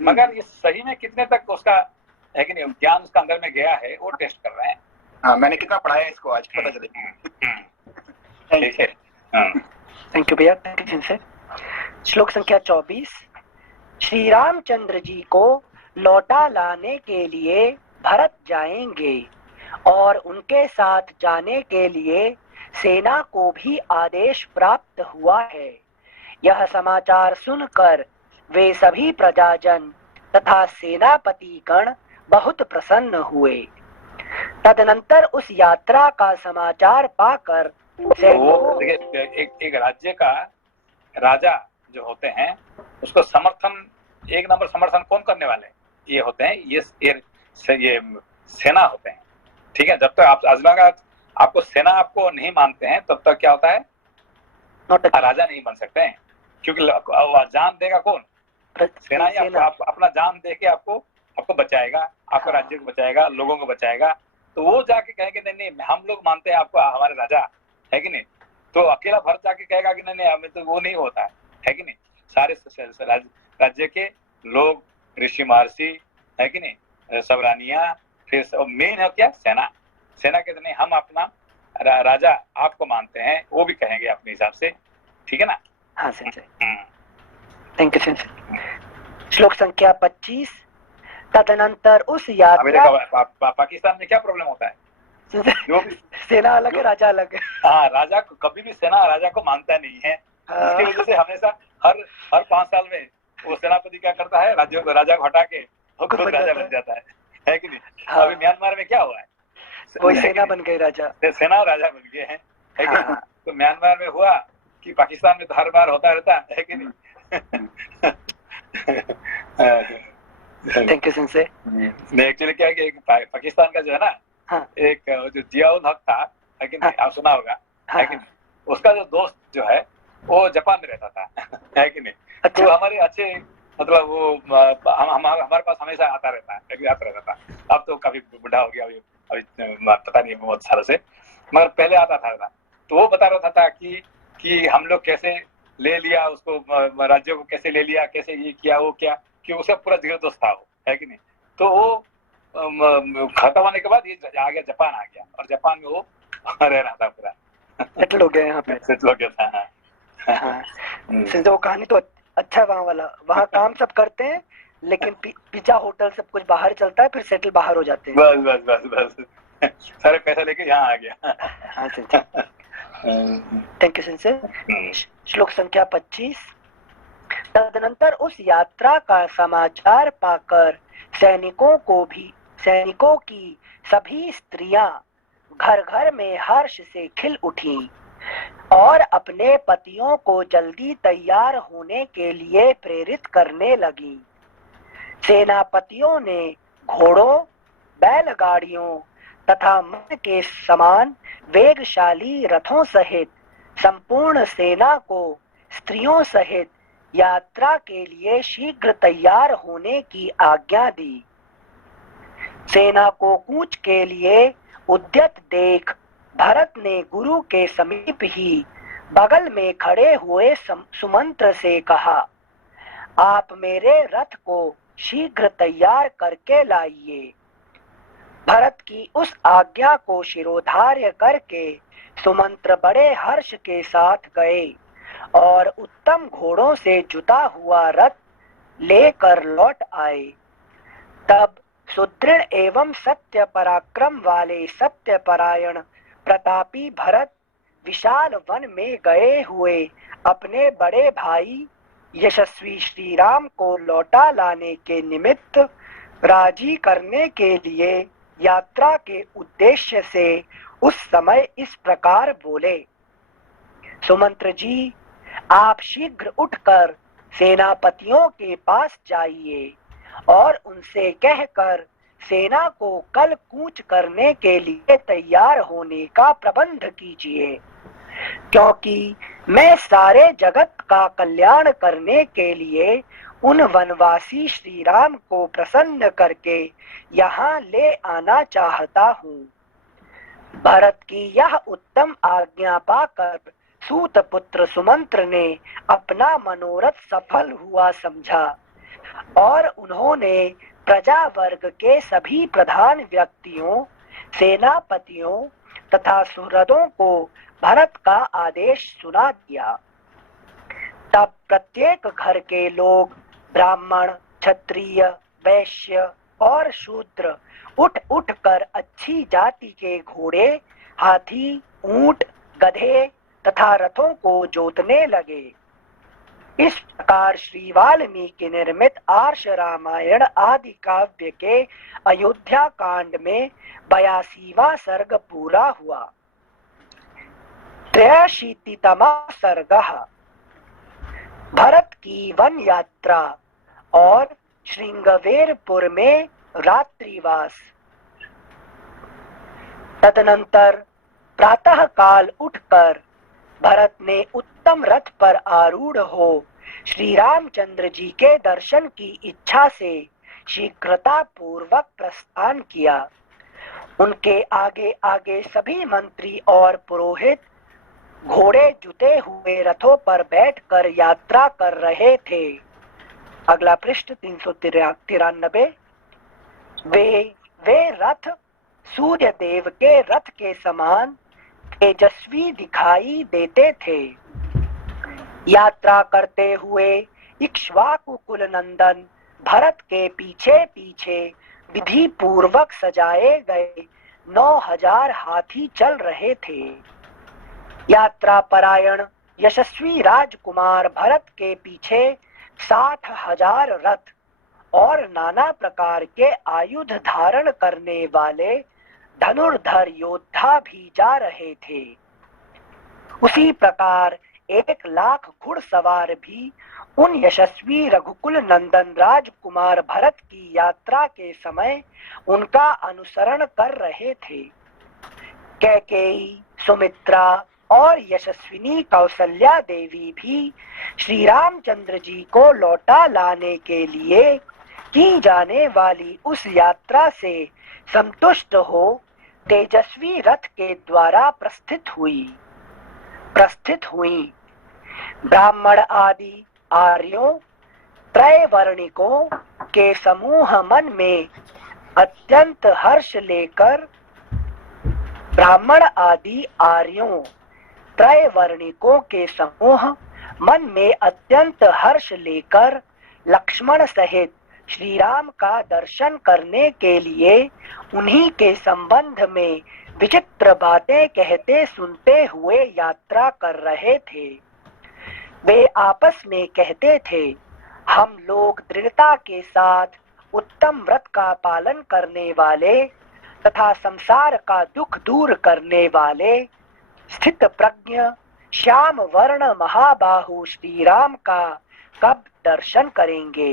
मगर ये सही में कितने तक उसका है कि नहीं ज्ञान उसका अंदर में गया है, वो टेस्ट कर रहे हैं। हाँ, मैंने कितना पढ़ाया है इसको आज पता चलेगा। ठीक है, थैंक यू भैया, थैंक यू सर। श्लोक संख्या 24। श्री रामचंद्र जी को लौटा लाने के लिए भरत जाएंगे और उनके साथ जाने के लिए सेना को भी आदेश प्राप्त हुआ है। यह समाचार सुनकर वे सभी प्रजाजन तथा सेनापति गण बहुत प्रसन्न हुए। तदनंतर उस यात्रा का समाचार पाकर एक राज्य का राजा जो होते हैं उसको समर्थन, एक नंबर समर्थन कौन करने वाले? ये होते हैं, ये सेना होते हैं, ठीक है। जब तक आप अजला आपको सेना आपको नहीं मानते हैं तब तक क्या होता है, राजा नहीं बन सकते हैं, क्योंकि जान देगा कौन? सेना ही आपको अपना जान दे के आपको बचाएगा, आपको राज्य को बचाएगा, लोगों को बचाएगा। तो वो जाके कहेंगे नहीं हम लोग मानते हैं आपको हमारे राजा, है कि नहीं? तो अकेला भरत जाके कहेगा कि नहीं हमें तो वो नहीं होता है कि नहीं? सारे राज्य के लोग, ऋषि महर्षि, है कि नहीं, सब रानियां, फिर मेन है क्या? सेना कहते नहीं हम अपना राजा आपको मानते हैं, वो भी कहेंगे अपने हिसाब से, ठीक है ना? हाँ सर, थैंक यू सर। श्लोक संख्या 25। तदनंतर उस यात्रा पाकिस्तान में क्या प्रॉब्लम होता है? जो सेना अलग है, राजा अलग है। हाँ, राजा को कभी भी सेना राजा को मानता नहीं है, इसकी वजह से हमेशा हर 5 साल में वो सेनापति क्या करता है, राजा को हटा के खुद राजा बन जाता है कि नहीं? हाँ। अभी म्यांमार में क्या हुआ है, कोई सेना बन गई राजा, सेना राजा बन गए हैं, है कि नहीं? तो म्यांमार में हुआ कि पाकिस्तान में तो हर बार होता रहता है कि नहीं? Thank you sir. एक्चुअली क्या है कि पाकिस्तान का जो है ना, एक जो जियाउल हक था, है कि नहीं, आप सुना होगा, है कि नहीं? उसका जो दोस्त जो है वो जापान में रहता था, है कि नहीं? अच्छा। तो हमारे अच्छे मतलब वो हमारे पास हमेशा आता रहता था। अब तो काफी बुढ़ा हो गया, अभी पता नहीं बहुत सालों से, मगर पहले आता था। तो वो बता रहा था कि हम लोग कैसे ले लिया उसको, राज्यों को कैसे ले लिया, कैसे ये किया वो क्या, कि उसका पूरा जिगर दोस्त था वो, है कि नहीं? तो वो खत्म होने के बाद ये आ गया, जापान आ गया, और जापान में वो रह रहा था, पूरा सेटल हो गया यहाँ पे, सेटल हो गया था। वो कहानी तो अच्छा है। वहाँ काम सब करते हैं, लेकिन पिज्जा होटल सब कुछ बाहर चलता है, फिर सेटल बाहर हो जाते हैं। बस सारे पैसा लेके यहाँ आ गया। हाँ सर, थैंक यू सर। श्लोक संख्या 25। तदनंतर उस यात्रा का समाचार पाकर सैनिकों की सभी स्त्रियां घर घर में हर्ष से खिल उठी और अपने पतियों को जल्दी तैयार होने के लिए प्रेरित करने लगी। सेनापतियों ने घोड़ों, बैलगाड़ियों तथा मन के समान वेगशाली रथों सहित संपूर्ण सेना को स्त्रियों सहित यात्रा के लिए शीघ्र तैयार होने की आज्ञा दी। सेना को कूच के लिए उद्यत देख भरत ने गुरु के समीप ही बगल में खड़े हुए सुमंत्र से कहा, आप मेरे रथ को शीघ्र तैयार करके लाइए। भरत की उस आज्ञा को शिरोधार्य करके सुमंत्र बड़े हर्ष के साथ गए और उत्तम घोड़ों से जुता हुआ रथ लेकर लौट आए। तब सुदृढ़ एवं सत्य पराक्रम वाले सत्यपरायण प्रतापी भरत विशाल वन में गए हुए अपने बड़े भाई यशस्वी श्री राम को लौटा लाने के निमित्त राजी करने के लिए यात्रा के उद्देश्य से उस समय इस प्रकार बोले, सुमंत्र जी, आप शीघ्र उठकर सेनापतियों के पास जाइए और उनसे कहकर सेना को कल कूच करने के लिए तैयार होने का प्रबंध कीजिए, क्योंकि मैं सारे जगत का कल्याण करने के लिए उन वनवासी श्री राम को प्रसन्न करके यहाँ ले आना चाहता हूँ। भरत की यह उत्तम आज्ञा पाकर सूत पुत्र सुमंत्र ने अपना मनोरथ सफल हुआ समझा और उन्होंने प्रजा वर्ग के सभी प्रधान व्यक्तियों, सेनापतियों तथा सुहृदों को भरत का आदेश सुना दिया। तब प्रत्येक घर के लोग, ब्राह्मण, क्षत्रिय, वैश्य और शूद्र उठ उठ कर अच्छी जाति के घोड़े, हाथी, ऊंट, गधे तथा रथों को जोतने लगे। इस प्रकार श्री वाल्मीकि निर्मित आर्ष रामायण आदि काव्य के अयोध्या कांड में 82वां सर्ग पूरा हुआ। 83तमा सर्गः भरत की वन यात्रा और श्रृंगवेरपुर में रात्रिवास। तदनंतर प्रातः काल उठकर भरत ने उत्तम रथ पर आरूढ़ हो श्री रामचंद्र जी के दर्शन की इच्छा से शीघ्रता पूर्वक प्रस्थान किया। उनके आगे आगे सभी मंत्री और पुरोहित घोड़े जुते हुए रथों पर बैठकर यात्रा कर रहे थे। अगला पृष्ठ 393। वे रथ सूर्य देव के रथ के समान तेजस्वी दिखाई देते थे। यात्रा करते हुए इक्ष्वाकु कुल नंदन भरत के पीछे पीछे विधि पूर्वक सजाए गए 9000 हाथी चल रहे थे। यात्रा परायण यशस्वी राजकुमार भरत के पीछे 60,000 रथ और नाना प्रकार के आयुध धारण करने वाले धनुर्धर योद्धा भी जा रहे थे। उसी प्रकार 1,00,000 घुड़सवार भी उन यशस्वी रघुकुल नंदन राजकुमार भरत की यात्रा के समय उनका अनुसरण कर रहे थे। कैकेयी, सुमित्रा और यशस्विनी कौसल्या देवी भी श्री रामचंद्र जी को लौटा लाने के लिए की जाने वाली उस यात्रा से संतुष्ट हो तेजस्वी रथ के द्वारा प्रस्थित हुई। ब्राह्मण आदि आर्यों, त्रैवर्णिकों के समूह मन में अत्यंत हर्ष लेकर ब्राह्मण आदि आर्यों, त्रैवर्णिकों के समूह मन में अत्यंत हर्ष लेकर लक्ष्मण सहित श्री राम का दर्शन करने के लिए उन्हीं के संबंध में विचित्र बातें कहते सुनते हुए यात्रा कर रहे थे। वे आपस में कहते थे, हम लोग दृढ़ता के साथ उत्तम व्रत का पालन करने वाले तथा संसार का दुख दूर करने वाले स्थित प्रज्ञ श्याम वर्ण महाबाहु श्री राम का कब दर्शन करेंगे।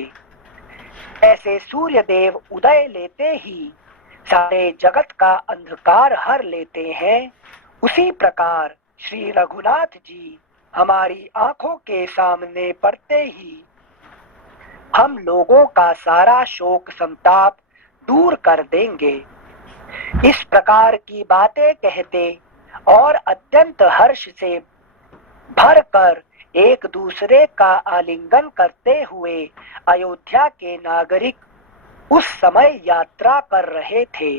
ऐसे सूर्य देव उदय लेते ही सारे जगत का अंधकार हर लेते हैं, उसी प्रकार श्री रघुनाथ जी हमारी आंखों के सामने पड़ते ही हम लोगों का सारा शोक संताप दूर कर देंगे। इस प्रकार की बातें कहते और अत्यंत हर्ष से भरकर एक दूसरे का आलिंगन करते हुए अयोध्या के नागरिक उस समय यात्रा कर रहे थे।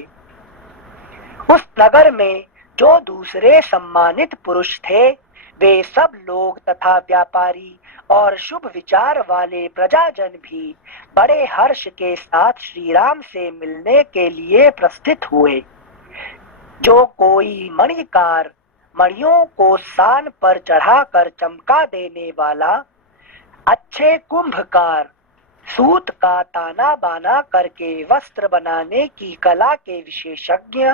उस नगर में जो दूसरे सम्मानित पुरुष थे वे सब लोग तथा व्यापारी और शुभ विचार वाले प्रजाजन भी बड़े हर्ष के साथ श्री राम से मिलने के लिए प्रस्थित हुए। जो कोई मणिकार, मणियों को सान पर चढ़ाकर चमका देने वाला, अच्छे कुंभकार, सूत का ताना बाना करके वस्त्र बनाने की कला के विशेषज्ञ,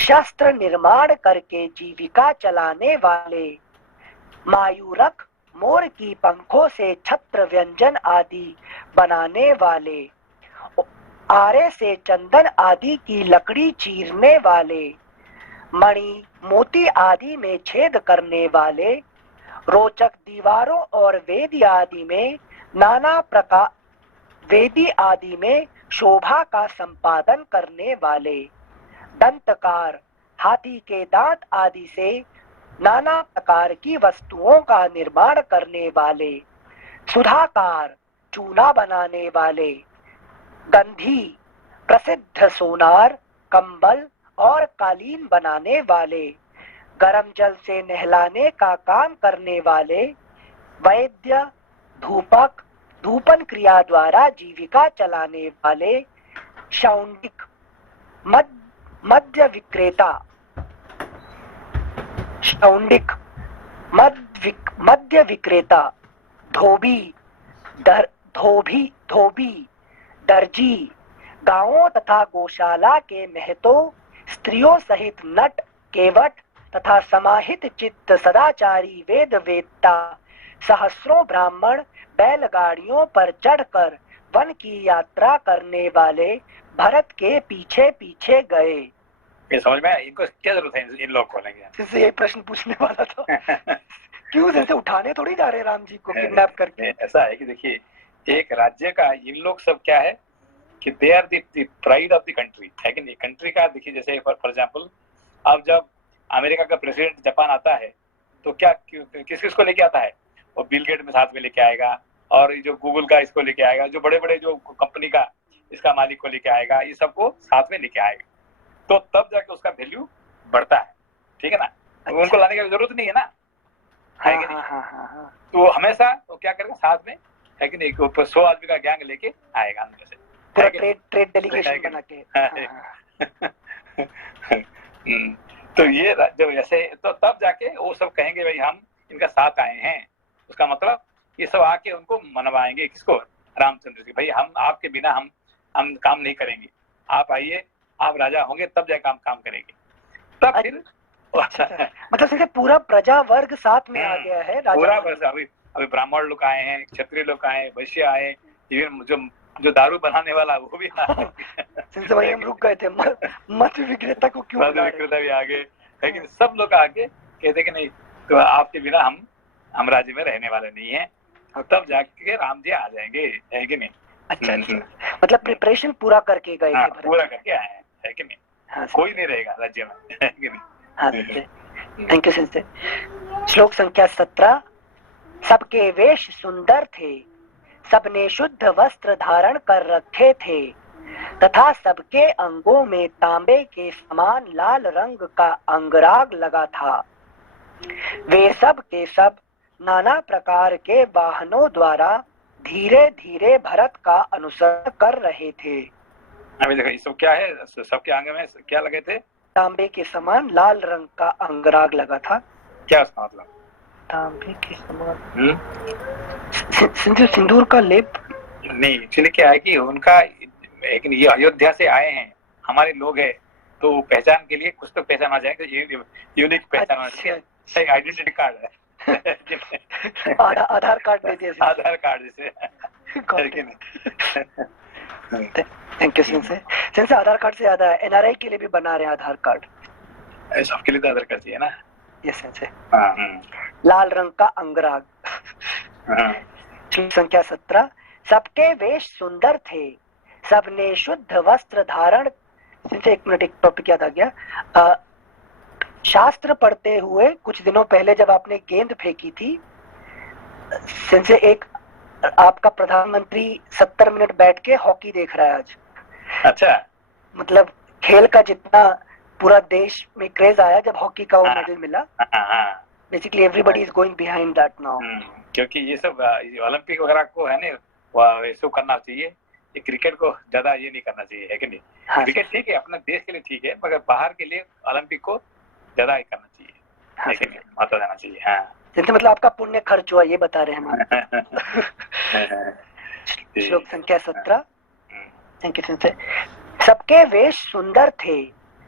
शस्त्र निर्माण करके जीविका चलाने वाले, मायूरक, मोर की पंखों से छत्र व्यंजन आदि बनाने वाले, आरे से चंदन आदि की लकड़ी चीरने वाले, मणि मोती आदि में छेद करने वाले, रोचक दीवारों और वेदी आदि में नाना प्रकार, वेदी आदि में शोभा का संपादन करने वाले, दंतकार, हाथी के दांत आदि से नाना प्रकार की वस्तुओं का निर्माण करने वाले, सुधाकार, चूना बनाने वाले, गंधी, प्रसिद्ध सोनार, कंबल और कालीन बनाने वाले, गरम जल से नहलाने का काम करने वाले, वैद्य, धूपक, धूपन क्रिया द्वारा जीविका चलाने वाले, शौंडिक, मध्य विक्रेता, शौंडिक, मध्य विक्रेता, धोबी, धोबी, दर्जी, गांवों तथा गौशाला के महतो, स्त्रियों सहित नट, केवट तथा समाहित चित्त सदाचारी वेद वेत्ता, सहस्रों ब्राह्मण बैलगाड़ियों पर चढ़कर वन की यात्रा करने वाले भरत के पीछे पीछे गए। ये समझ में आया? इनको क्या जरूरत है इन लोग को लेंगे? जैसे ये प्रश्न पूछने वाला था। क्यों, जैसे उठाने थोड़ी जा रहे राम जी को किडनैप करके। ऐसा है कि देखिए, एक राज्य का इन लोग सब क्या है कि they are the pride of the country, है कि नहीं? कंट्री का देखिए, जैसे फॉर एग्जांपल अब जब अमेरिका का प्रेसिडेंट जापान आता है तो क्या किस किस को लेके आता है? वो बिल गेट में साथ में लेके आएगा, और जो गूगल का इसको लेके आएगा, जो बड़े बड़े जो कंपनी का इसका मालिक को लेके आएगा, ये सबको साथ में लेके आएगा, तो तब जाके उसका वैल्यू बढ़ता है, ठीक है ना? अच्छा। उनको लाने की जरूरत नहीं है ना, है कि नहीं? तो हमेशा वो क्या करेगा, साथ में, है कि नहीं, 100 आदमी का गैंग लेके आएगा अंदर से, पूरा ट्रेड डेलीगेशन बना के। तो ये जब ऐसे, तो तब जाके वो सब कहेंगे भाई हम इनका साथ आए हैं, उसका मतलब ये सब आके उनको मनवाएंगे, किसको? रामचंद्र जी, भाई हम आपके बिना हम काम नहीं करेंगे, आप आइए, आप राजा होंगे तब जाके हम काम करेंगे, तब फिर। अच्छा, मतलब सीधे पूरा प्रजा वर्ग साथ में आ गया है, राजा पूरा वर्ग। अभी ब्राह्मण लोग आए हैं, क्षत्रिय लोग आए, वैश्य आए, इवन जो दारू बनाने वाला वो भी सिंसे भाई हम रुक गए थे, मध्य विक्रेता को क्यों? मध्य विक्रेता भी आगे, लेकिन सब लोग आगे कहते कि नहीं, तो आपके बिना हम राज्य में रहने वाले नहीं है, तब जाके राम जी आ जाएंगे, है कि नहीं? अच्छा, मतलब प्रिपरेशन पूरा करके गए थे, पूरा करके आए हैं, है कि नहीं? हाँ, कोई नहीं रहेगा राज्य में, है कि नहीं? हाँ, थैंक यू सिंसे। श्लोक संख्या 17। सबके वेश सुंदर थे, सबने शुद्ध वस्त्र धारण कर रखे थे, तथा सबके अंगों में तांबे के समान लाल रंग का अंगराग लगा था। वे सब के सब नाना प्रकार के वाहनों द्वारा धीरे धीरे भरत का अनुसरण कर रहे थे। अभी देखो, ये सब क्या है? सबके अंग में क्या लगे थे? तांबे के समान लाल रंग का अंगराग लगा था। क्या उसका मतलब? तांबे के समान सिंदूर का लेप नहीं, इसलिए क्या है कि उनका, लेकिन ये अयोध्या से आए हैं, हमारे लोग हैं, तो पहचान के लिए कुछ तो पहचान आ जाएगा, यूनिक पहचान आ जाएगा, आइडेंटिटी कार्ड है। आधार कार्ड दे दिया, आधार कार्ड जैसे। थैंक यू सिंसे आधार कार्ड से ज्यादा एनआरआई के लिए भी बना रहे हैं आधार कार्ड, सबके लिए तो आधार कार्ड चाहिए ना। यस सिंसे। लाल रंग का अंगराग। संख्या 17। सबके वेश सुंदर थे, सबने शुद्ध वस्त्र धारण। सिंसे एक मिनट, एक टॉपिक याद आ गया। शास्त्र पढ़ते हुए कुछ दिनों पहले जब आपने गेंद फेंकी थी, सिंसे एक आपका प्रधानमंत्री 70 मिनट बैठ के हॉकी देख रहा है आज। अच्छा, मतलब खेल का जितना पूरा देश में क्रेज आया जब हॉकी का वो मेडल मिला, basically everybody is going behind that now. क्योंकि ये सब ओलंपिक वगैरह को है ना ये सब करना चाहिए, ये क्रिकेट को ज्यादा ये नहीं करना चाहिए, है कि नहीं? हाँ, क्रिकेट ठीक है, अपने देश के लिए ठीक है, मगर बाहर के लिए ओलंपिक को ज्यादा ही करना चाहिए, हाँ, है कि नहीं? महत्व देना चाहिए। हाँ जैसे मतलब आपका पुण्य खर्च हुआ ये बता रहे हैं हम। श्लोक संख्या 17। थैंक यू सिंसे। सबके वेश सुंदर थे,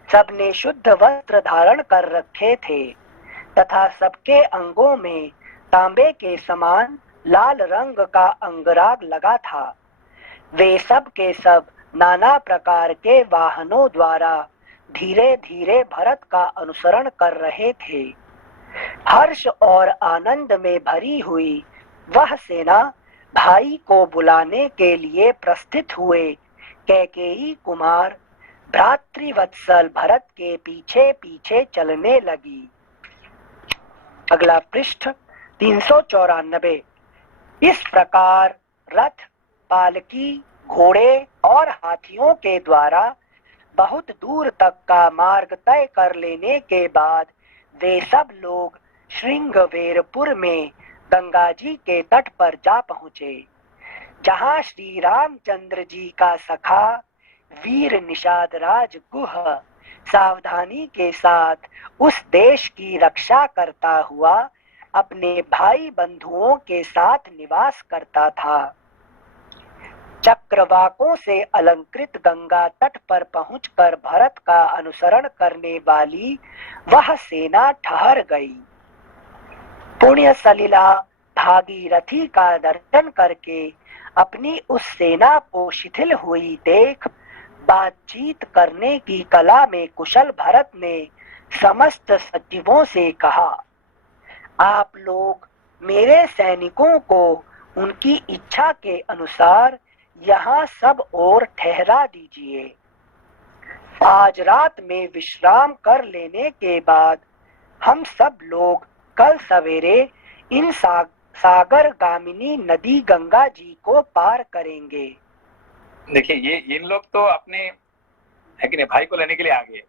सबने शुद्ध वस्त्र धारण कर रखे थे, तथा सबके अंगों में तांबे के समान लाल रंग का अंगराग लगा था। वे सब के सब नाना प्रकार के वाहनों द्वारा धीरे धीरे भरत का अनुसरण कर रहे थे। हर्ष और आनंद में भरी हुई वह सेना भाई को बुलाने के लिए प्रस्थित हुए कैकेयी कुमार भ्रातृवत्सल भरत के पीछे पीछे चलने लगी। अगला पृष्ठ 394। इस प्रकार रथ, पालकी, घोड़े और हाथियों के द्वारा बहुत दूर तक का मार्ग तय कर लेने के बाद वे सब लोग श्रृंगवेरपुर में गंगा जी के तट पर जा पहुंचे, जहां श्री रामचंद्र जी का सखा वीर निषाद राज गुह सावधानी के साथ उस देश की रक्षा करता हुआ अपने भाई बंधुओं के साथ निवास करता था। चक्रवाकों से अलंकृत गंगा तट पर पहुंचकर भरत का अनुसरण करने वाली वह सेना ठहर गई। पुण्य सलिला भागीरथी का दर्शन करके अपनी उस सेना को शिथिल हुई देख बातचीत करने की कला में कुशल भरत ने समस्त सचिवों से कहा, आप लोग मेरे सैनिकों को उनकी इच्छा के अनुसार यहाँ सब और ठहरा दीजिए। आज रात में विश्राम कर लेने के बाद हम सब लोग कल सवेरे इन सागर गामिनी नदी गंगा जी को पार करेंगे। देखिए ये इन लोग तो अपने है कि नहीं भाई को लेने के लिए आ गए,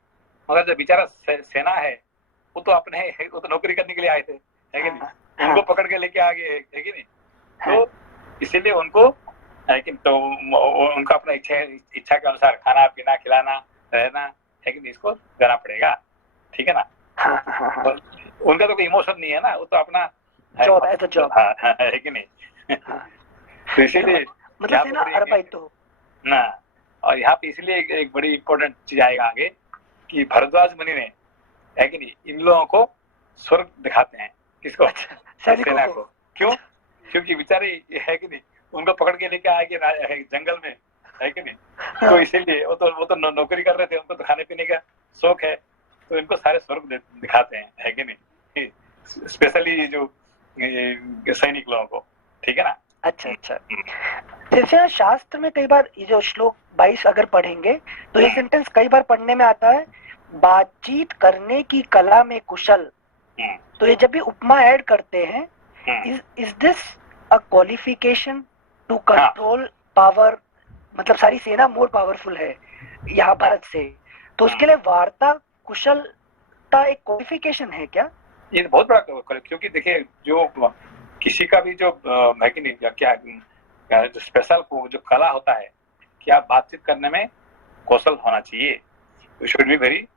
मगर जो बेचारा सेना है वो तो अपने वो तो नौकरी करने के लिए आए थे, है कि नहीं? उनको पकड़ के लेके आ गए, है कि नहीं? तो इसीलिए उनको है कि तो उनका अपना इच्छा के अनुसार खाना पीना खिलाना रहना है कि नहीं इसको देना पड़ेगा, ठीक है ना? तो उनका तो कोई इमोशन नहीं है ना, वो तो अपना जॉब है, तो जॉब है कि नहीं? तो इसीलिए मतलब ना, और यहाँ पे इसलिए एक बड़ी इंपॉर्टेंट चीज आएगा आगे कि भरद्वाज मुनि ने है कि नहीं इन लोगों को स्वर्ग दिखाते हैं। किसको? सेना को। क्यों? क्योंकि बेचारे है कि नहीं उनको पकड़ के लेके आए जंगल में, है कि नहीं? तो इसीलिए वो तो नौकरी कर रहे थे, उनको तो खाने पीने का शौक है, तो इनको सारे स्वर्ग दिखाते हैं, है कि नहीं? स्पेशली जो सैनिक लोगों को, ठीक है ना? अच्छा अच्छा। जैसे शास्त्र में कई बार ये जो श्लोक 22 अगर पढ़ेंगे तो ये सेंटेंस कई बार पढ़ने में आता है, बातचीत करने की कला में कुशल। तो ये जब भी उपमा ऐड करते हैं, is this a qualification to control power? मतलब सारी सेना मोर पावरफुल है यहाँ भारत से, तो उसके लिए वार्ता कुशलता एक क्वालिफिकेशन है क्या? ये बहुत बड़ा, क्योंकि देखिए जो किसी का भी जो है कि नहीं क्या जो स्पेशल को जो कला होता है कि आप बातचीत करने में कौशल होना चाहिए। You should be very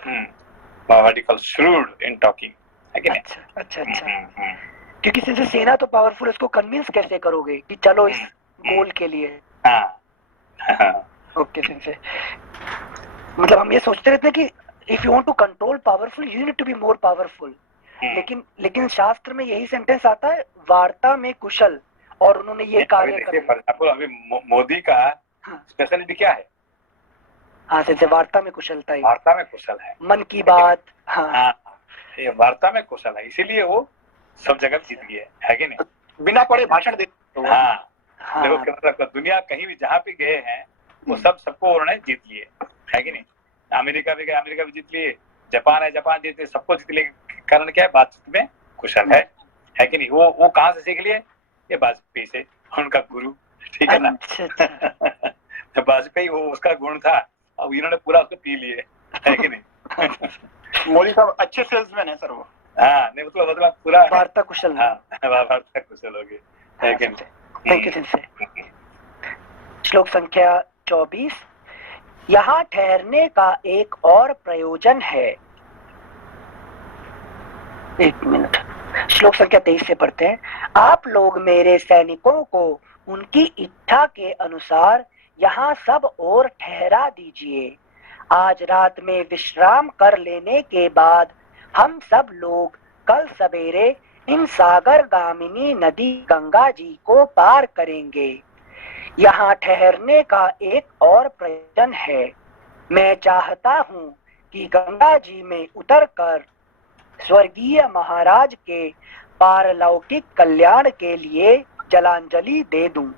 what you call shrewd in talking, है कि नहीं? अच्छा अच्छा। क्योंकि सिंस सेना तो पावरफुल, इसको कन्विंस कैसे करोगे कि चलो इस गोल के लिए? ओके सिंस मतलब हम ये सोचते रहते हैं कि if you want to control powerful you need to be more powerful, लेकिन शास्त्र में यही सेंटेंस आता है, वार्ता में कुशल, और उन्होंने ये कार्य कर। अभी मोदी का स्पेशलिटी क्या है? हाँ से वार्ता में कुशलता है, वार्ता में कुशल है, मन की बात। हाँ ये वार्ता में कुशल है, इसीलिए वो सब जगह जीत गए, है कि नहीं? बिना पढ़े भाषण देते। देखो कितना दुनिया कहीं भी जहाँ भी गए हैं वो सबको उन्होंने जीत लिए, है कि नहीं? अमेरिका भी गए, अमेरिका भी जीत लिए, जापान है, जापान जीत लिए, सबको जीत लिए। कारण क्या है? बातचीत में कुशल है कि नहीं? वो कहाँ से सीख लिए? ये वाजपेयी से, उनका गुरु, ठीक है ना? तो वाजपेयी वो उसका गुण था, अब इन्होंने पूरा उसको पी लिए, है कि नहीं? मोदी साहब अच्छे सेल्समैन है सर वो। हाँ नहीं मतलब पूरा वार्ता कुशल। हाँ वार्ता कुशल हो गए, है कि नहीं? Thank you sensei. श्लोक संख्या 24। यहाँ ठहरने का एक और प्रयोजन है। एक मिनट, श्लोक संख्या 23 से पढ़ते हैं। आप लोग मेरे सैनिकों को उनकी इच्छा के अनुसार यहाँ सब और ठहरा दीजिए। आज रात में विश्राम कर लेने के बाद हम सब लोग कल सवेरे इन सागर गामिनी नदी गंगा जी को पार करेंगे। यहाँ ठहरने का एक और प्रयोजन है। मैं चाहता हूँ कि गंगा जी में उतरकर स्वर्गीय महाराज के पारलौकिक कल्याण के लिए जलांजलि दे दूं।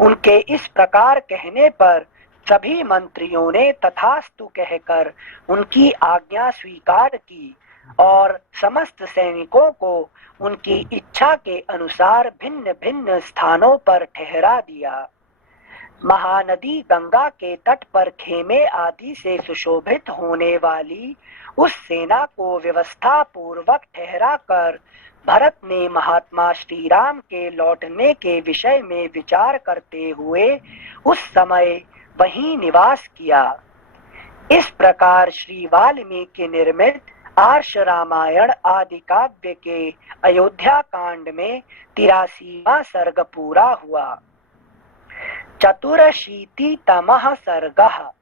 उनके इस प्रकार कहने पर सभी मंत्रियों ने तथास्तु कहकर उनकी आज्ञा स्वीकार की और समस्त सैनिकों को उनकी इच्छा के अनुसार भिन्न भिन्न स्थानों पर ठहरा दिया। महानदी गंगा के तट पर खेमे आदि से सुशोभित होने वाली उस सेना को व्यवस्था पूर्वक ठहरा कर भरत ने महात्मा श्री राम के लौटने के विषय में विचार करते हुए उस समय वहीं निवास किया। इस प्रकार श्री वाल्मीकि निर्मित आर्ष रामायण आदि काव्य के अयोध्या कांड में 83वां सर्ग पूरा हुआ। चतुरशीतितमः सर्गः।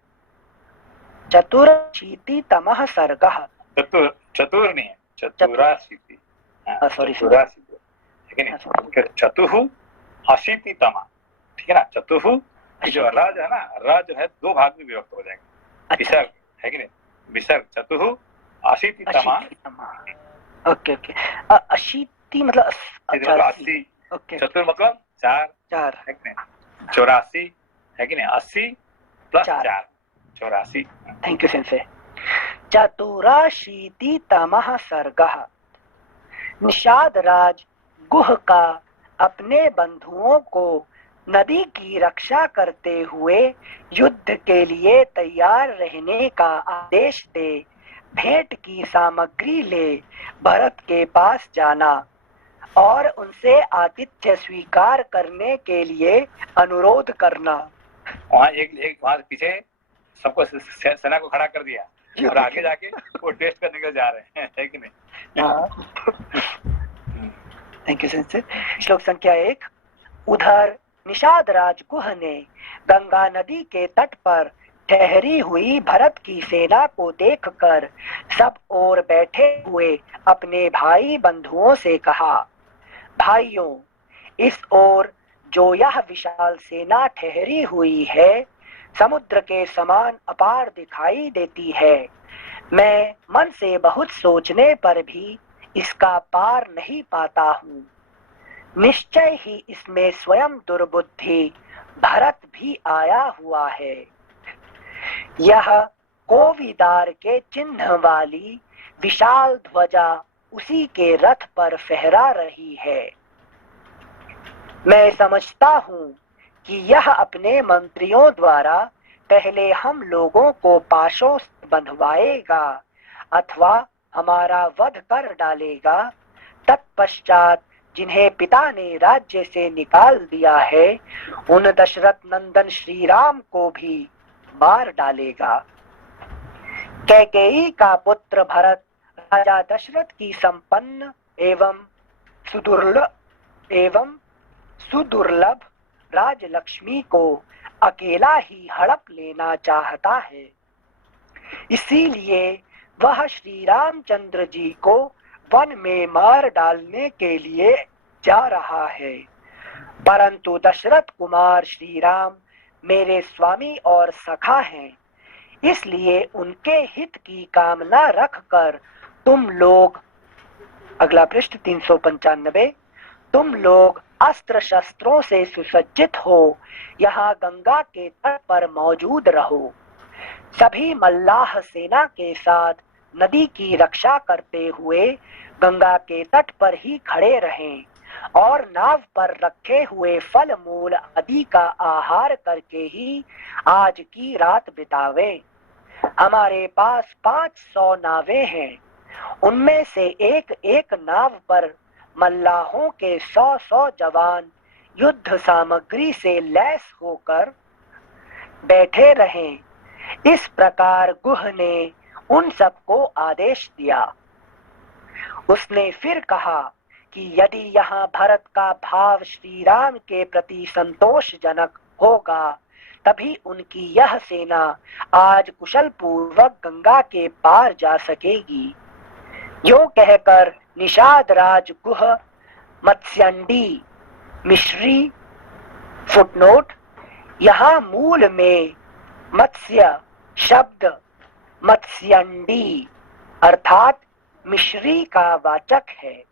चतुरशीतितमः सर्गः। चतुर नहीं है, चतुराशीति। सॉरी चतुराशीति, ठीक है नहीं? चतुः अशीतितमा, ठीक है ना? चतुः जो राज है ना, राज जो है दो भाग में विभक्त हो जाएगा। विसर्ग है कि नहीं? विसर्ग चतुः अशीतितमा। Okay okay. अशीति मतलब 80। ओके। चतुर मतलब चार है कि नहीं? 84 है कि नहीं? 80 प्लस 4 84। थैंक यू सेंसे। चतुराशीतितमः सर्गः। निषाद राज गुह का अपने बंधुओं को नदी की रक्षा करते हुए युद्ध के लिए तैयार रहने का आदेश दे भेंट की सामग्री ले भरत के पास जाना और उनसे आतिथ्य स्वीकार करने के लिए अनुरोध करना। वहाँ एक वहाँ पीछे सबको सेना को खड़ा कर दिया और आगे जाके वो टेस्ट करने के जा रहे हैं, है कि नहीं? Thank you sensei. श्लोक संख्या 1। उधर निषाद राज गुह ने गंगा नदी के तट पर ठहरी हुई भरत की सेना को देखकर सब ओर बैठे हुए अपने भाई बंधुओं से कहा, भाइयों, इस ओर जो यह विशाल सेना ठहरी हुई है समुद्र के समान अपार दिखाई देती है। मैं मन से बहुत सोचने पर भी इसका पार नहीं पाता हूँ। निश्चय ही इसमें स्वयं दुर्बुद्धि भरत भी आया हुआ है। यह कोविदार के चिन्ह वाली विशाल ध्वजा उसी के रथ पर फहरा रही है। मैं समझता हूँ कि यह अपने मंत्रियों द्वारा पहले हम लोगों को पाशों से बंधवाएगा अथवा हमारा वध कर डालेगा। तत्पश्चात जिन्हें पिता ने राज्य से निकाल दिया है उन दशरथ नंदन श्री राम को भी मार डालेगा। कैकेयी का पुत्र भरत राजा दशरथ की संपन्न एवं सुदुर्लभ राजलक्ष्मी को अकेला ही हड़प लेना चाहता है। इसीलिए वह श्री रामचंद्र जी को वन में मार डालने के लिए जा रहा है। परंतु दशरथ कुमार श्री राम मेरे स्वामी और सखा हैं, इसलिए उनके हित की कामना रखकर तुम लोग, अगला पृष्ठ 395, तुम लोग अस्त्र शस्त्रों से सुसज्जित हो यहाँ गंगा के तट पर मौजूद रहो। सभी मल्लाह सेना के साथ नदी की रक्षा करते हुए गंगा के तट पर ही खड़े रहें और नाव पर रखे हुए फल मूल आदि का आहार करके ही आज की रात बितावे। हमारे पास 500 नावें हैं। उनमें से एक एक नाव पर मल्लाहों के 100-100 जवान युद्ध सामग्री से लैस होकर बैठे रहें। इस प्रकार गुह ने उन सबको आदेश दिया। उसने फिर कहा कि यदि यहाँ भरत का भाव श्री राम के प्रति संतोषजनक होगा तभी उनकी यह सेना आज कुशल पूर्वक गंगा के पार जा सकेगी। यो कहकर निषाद राज गुह मत्स्यंडी मिश्री फुटनोट, यहाँ मूल में मत्स्य शब्द मत्स्यंडी अर्थात मिश्री का वाचक है।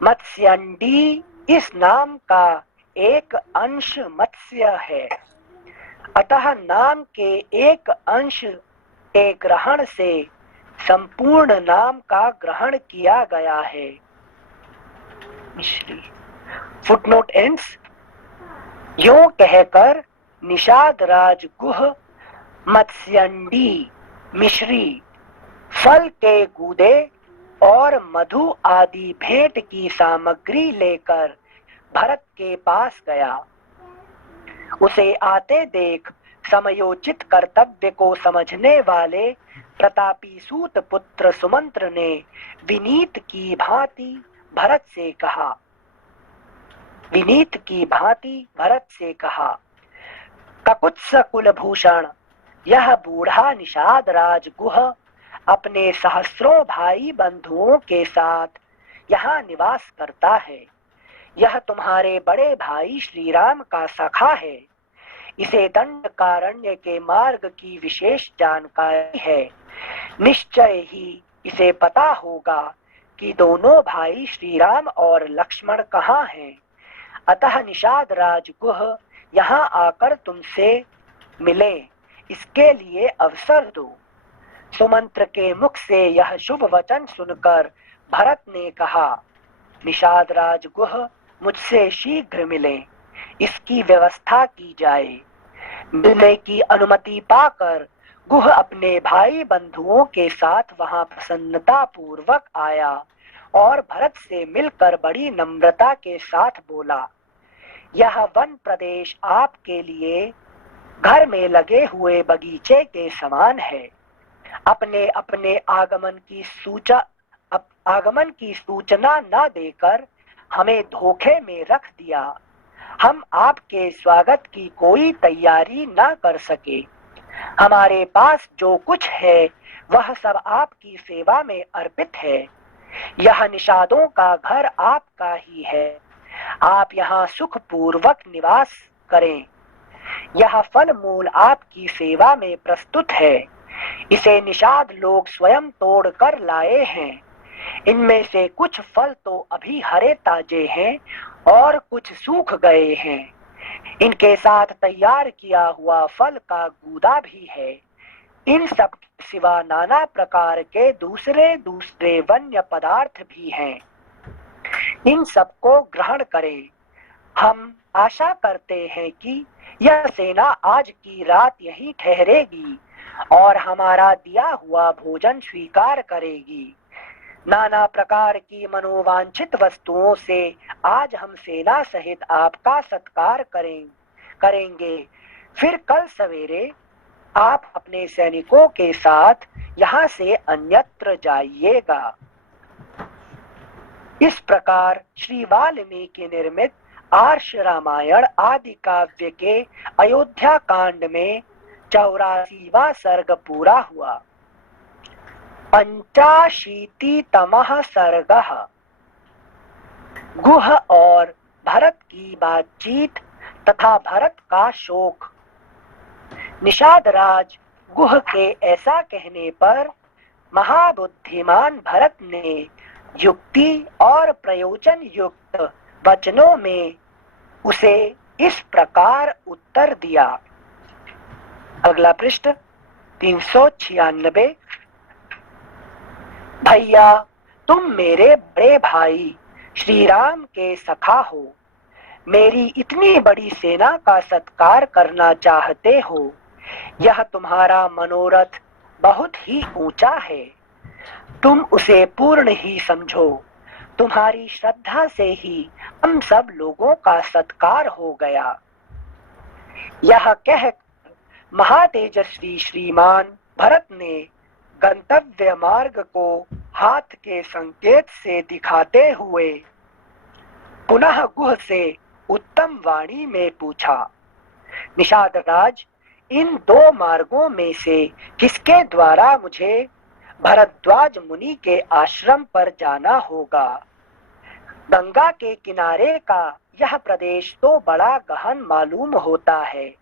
मत्स्यंडी इस नाम का एक अंश मत्स्य है, अतः नाम के एक अंश के ग्रहण से संपूर्ण नाम का ग्रहण किया गया है। मिश्री फुटनोट एंड्स। यो कहकर निषाद राज गुह मत्स्यंडी मिश्री फल के गूदे और मधु आदि भेंट की सामग्री लेकर भरत के पास गया। उसे आते देख समयोचित कर्तव्य को समझने वाले प्रतापी सूत पुत्र सुमंत्र ने विनीत की भांति भरत से कहा ककुत्स कुलभूषण, यह बूढ़ा निषाद राज गुह अपने सहस्रों भाई बंधुओं के साथ यहाँ निवास करता है। यह तुम्हारे बड़े भाई श्री राम का सखा है। इसे दंडकारण्य के मार्ग की विशेष जानकारी है। निश्चय ही इसे पता होगा कि दोनों भाई श्री राम और लक्ष्मण कहाँ हैं। अतः निषाद राज गुह यहाँ आकर तुमसे मिले, इसके लिए अवसर दो। सुमंत्र के मुख से यह शुभ वचन सुनकर भरत ने कहा, निषाद राज गुह मुझसे शीघ्र मिले, इसकी व्यवस्था की जाए। मिलने की अनुमति पाकर गुह अपने भाई बंधुओं के साथ वहां प्रसन्नता पूर्वक आया और भरत से मिलकर बड़ी नम्रता के साथ बोला, यह वन प्रदेश आपके लिए घर में लगे हुए बगीचे के समान है। अपने अपने आगमन की सूचना न देकर हमें धोखे में रख दिया। हम आपके स्वागत की कोई तैयारी न कर सके। हमारे पास जो कुछ है वह सब आपकी सेवा में अर्पित है। यह निषादों का घर आपका ही है। आप यहाँ सुख पूर्वक निवास करें। यह फल मूल आपकी सेवा में प्रस्तुत है। इसे निषाद लोग स्वयं तोड़ कर लाए हैं। इनमें से कुछ फल तो अभी हरे ताजे हैं और कुछ सूख गए हैं। इनके साथ तैयार किया हुआ फल का गूदा भी है। इन सब के सिवा नाना प्रकार के दूसरे दूसरे वन्य पदार्थ भी हैं। इन सबको ग्रहण करें। हम आशा करते हैं कि यह सेना आज की रात यहीं ठहरेगी और हमारा दिया हुआ भोजन स्वीकार करेगी। नाना प्रकार की मनोवांछित वस्तुओं से आज हम सेना सहित आपका सत्कार करेंगे। फिर कल सवेरे आप अपने सैनिकों के साथ यहाँ से अन्यत्र जाइएगा। इस प्रकार श्री वाल्मीकि निर्मित आर्ष रामायण आदि काव्य के अयोध्या कांड में 84वां सर्ग पूरा हुआ। 85तमः सर्गः। गुह और भरत की बातचीत तथा भरत का शोक। निषाद राज गुह के ऐसा कहने पर महाबुद्धिमान भरत ने युक्ति और प्रयोजन युक्त वचनों में उसे इस प्रकार उत्तर दिया। अगला पृष्ठ 396। भैया, तुम मेरे बड़े भाई श्री राम के सखा हो। मेरी इतनी बड़ी सेना का सत्कार करना चाहते हो। यह तुम्हारा मनोरथ बहुत ही ऊंचा है। तुम उसे पूर्ण ही समझो। तुम्हारी श्रद्धा से ही हम सब लोगों का सत्कार हो गया। यह कह महातेजस्वी श्रीमान भरत ने गंतव्य मार्ग को हाथ के संकेत से दिखाते हुए पुनः गुह से उत्तम वाणी में पूछा, निषाद राज, इन दो मार्गों में से किसके द्वारा मुझे भरद्वाज मुनि के आश्रम पर जाना होगा? गंगा के किनारे का यह प्रदेश तो बड़ा गहन मालूम होता है,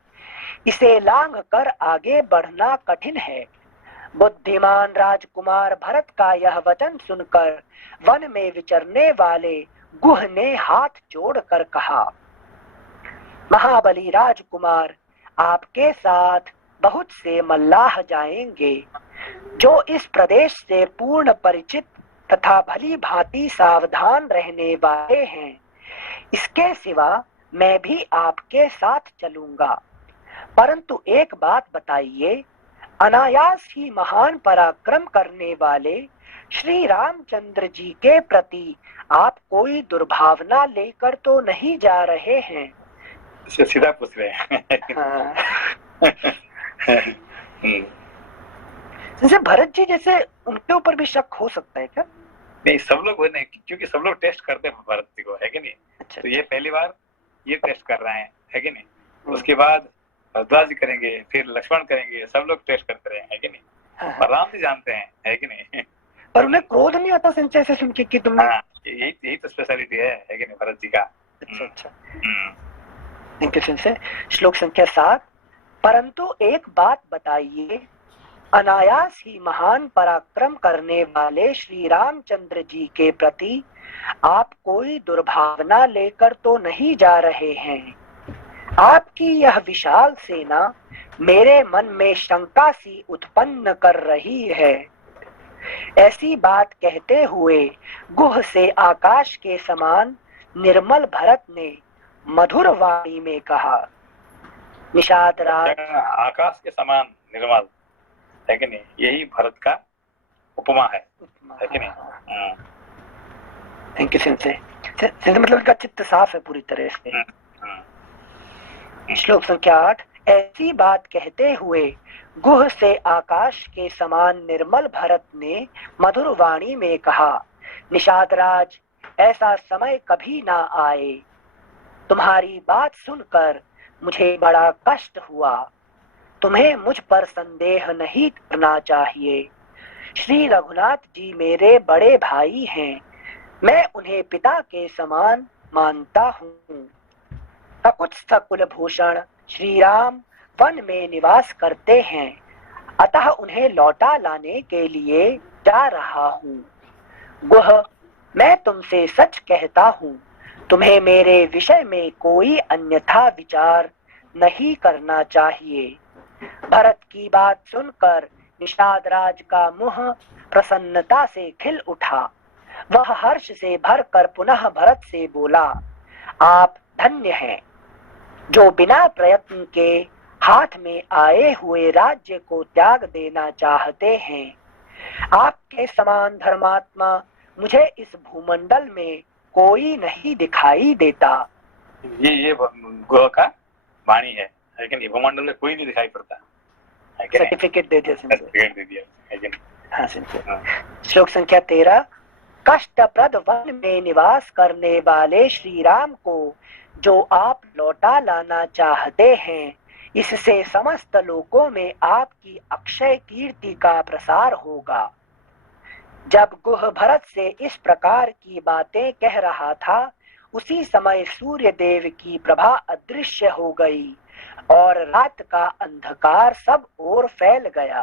इसे लांघ कर आगे बढ़ना कठिन है। बुद्धिमान राजकुमार भरत का यह वचन सुनकर वन में विचरने वाले गुह ने हाथ जोड़कर कहा, महाबली राजकुमार, आपके साथ बहुत से मल्लाह जाएंगे जो इस प्रदेश से पूर्ण परिचित तथा भली भांति सावधान रहने वाले हैं। इसके सिवा मैं भी आपके साथ चलूंगा, परंतु एक बात बताइए, अनायास ही महान पराक्रम करने वाले श्री रामचंद्र जी के प्रति आप कोई दुर्भावना लेकर तो नहीं जा रहे हैं? सीधा पूछ रहे हैं। हाँ। जैसे भरत जी जैसे उनके ऊपर भी शक हो सकता है क्या? नहीं, सब लोग नहीं, क्योंकि सब लोग टेस्ट करते हैं भरत जी को, है कि नहीं? अच्छा। तो ये पहली बार ये टेस्ट कर रहे हैं, है कि नहीं? उसके बाद भरद्वाज जी करेंगे, फिर लक्ष्मण करेंगे, सब लोग टेस्ट करते रहे, है कि नहीं? हाँ। पर राम जी जानते हैं, है कि नहीं? पर उन्हें क्रोध नहीं आता संचय से सुन के कि तुमने? हाँ, यही तो स्पेशलिटी है कि नहीं भरत जी का? अच्छा। Thank you Sanjay. श्लोक संख्या 7। परंतु एक बात बताइए, अनायास ही महान पराक्रम करने वाले श्री रामचंद्र जी के प्रति आप कोई दुर्भावना लेकर तो नहीं जा रहे हैं? आपकी यह विशाल सेना मेरे मन में शंका सी उत्पन्न कर रही है। ऐसी बात कहते हुए गुह से आकाश के समान निर्मल भरत ने मधुर वाणी में कहा, निषाद राज। आकाश के समान निर्मल, है कि नहीं? यही भरत का उपमा है कि नहीं? Thank you Sanjay. मतलब उनका चित्त साफ है पूरी तरह से। श्लोक संख्या 8। ऐसी बात कहते हुए गुह से आकाश के समान निर्मल भरत ने मधुर वाणी में कहा, निषाद राज, ऐसा समय कभी ना आए। तुम्हारी बात सुनकर मुझे बड़ा कष्ट हुआ। तुम्हें मुझ पर संदेह नहीं करना चाहिए। श्री रघुनाथ जी मेरे बड़े भाई हैं, मैं उन्हें पिता के समान मानता हूँ। सकुच सकुल भूषण श्री राम वन में निवास करते हैं, अतः उन्हें लौटा लाने के लिए जा रहा हूँ। गुह, मैं तुमसे सच कहता हूँ, तुम्हें मेरे विषय में कोई अन्यथा विचार नहीं करना चाहिए। भरत की बात सुनकर निषाद राज का मुंह प्रसन्नता से खिल उठा। वह हर्ष से भरकर पुनः भरत से बोला, आप धन्य हैं जो बिना प्रयत्न के हाथ में आए हुए राज्य को त्याग देना चाहते हैं। आपके समान धर्मात्मा मुझे इस भूमंडल में कोई नहीं दिखाई देता। ये गुह का वाणी है, लेकिन भूमंडल में कोई नहीं दिखाई पड़ता। सर्टिफिकेट दे दिया, सर्टिफिकेट दे दिया। हाँ श्लोक संख्या 13। कष्टप्रद वन में निवास करने वाले श्री राम को जो आप लौटा लाना चाहते हैं, इससे समस्त लोकों में आपकी अक्षय कीर्ति का प्रसार होगा। जब गुह भरत से इस प्रकार की बातें कह रहा था, उसी समय सूर्य देव की प्रभा अदृश्य हो गई और रात का अंधकार सब ओर फैल गया।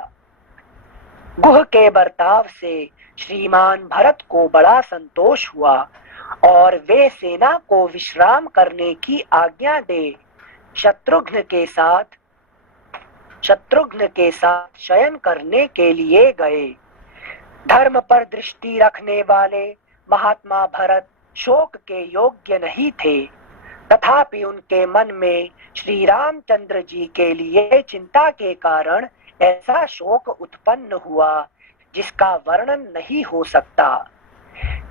गुह के बर्ताव से श्रीमान भरत को बड़ा संतोष हुआ और वे सेना को विश्राम करने की आज्ञा दे शत्रुघ्न के साथ शयन करने के लिए गए। धर्म पर दृष्टि रखने वाले महात्मा भरत शोक के योग्य नहीं थे, तथापि उनके मन में श्री रामचंद्र जी के लिए चिंता के कारण ऐसा शोक उत्पन्न हुआ जिसका वर्णन नहीं हो सकता।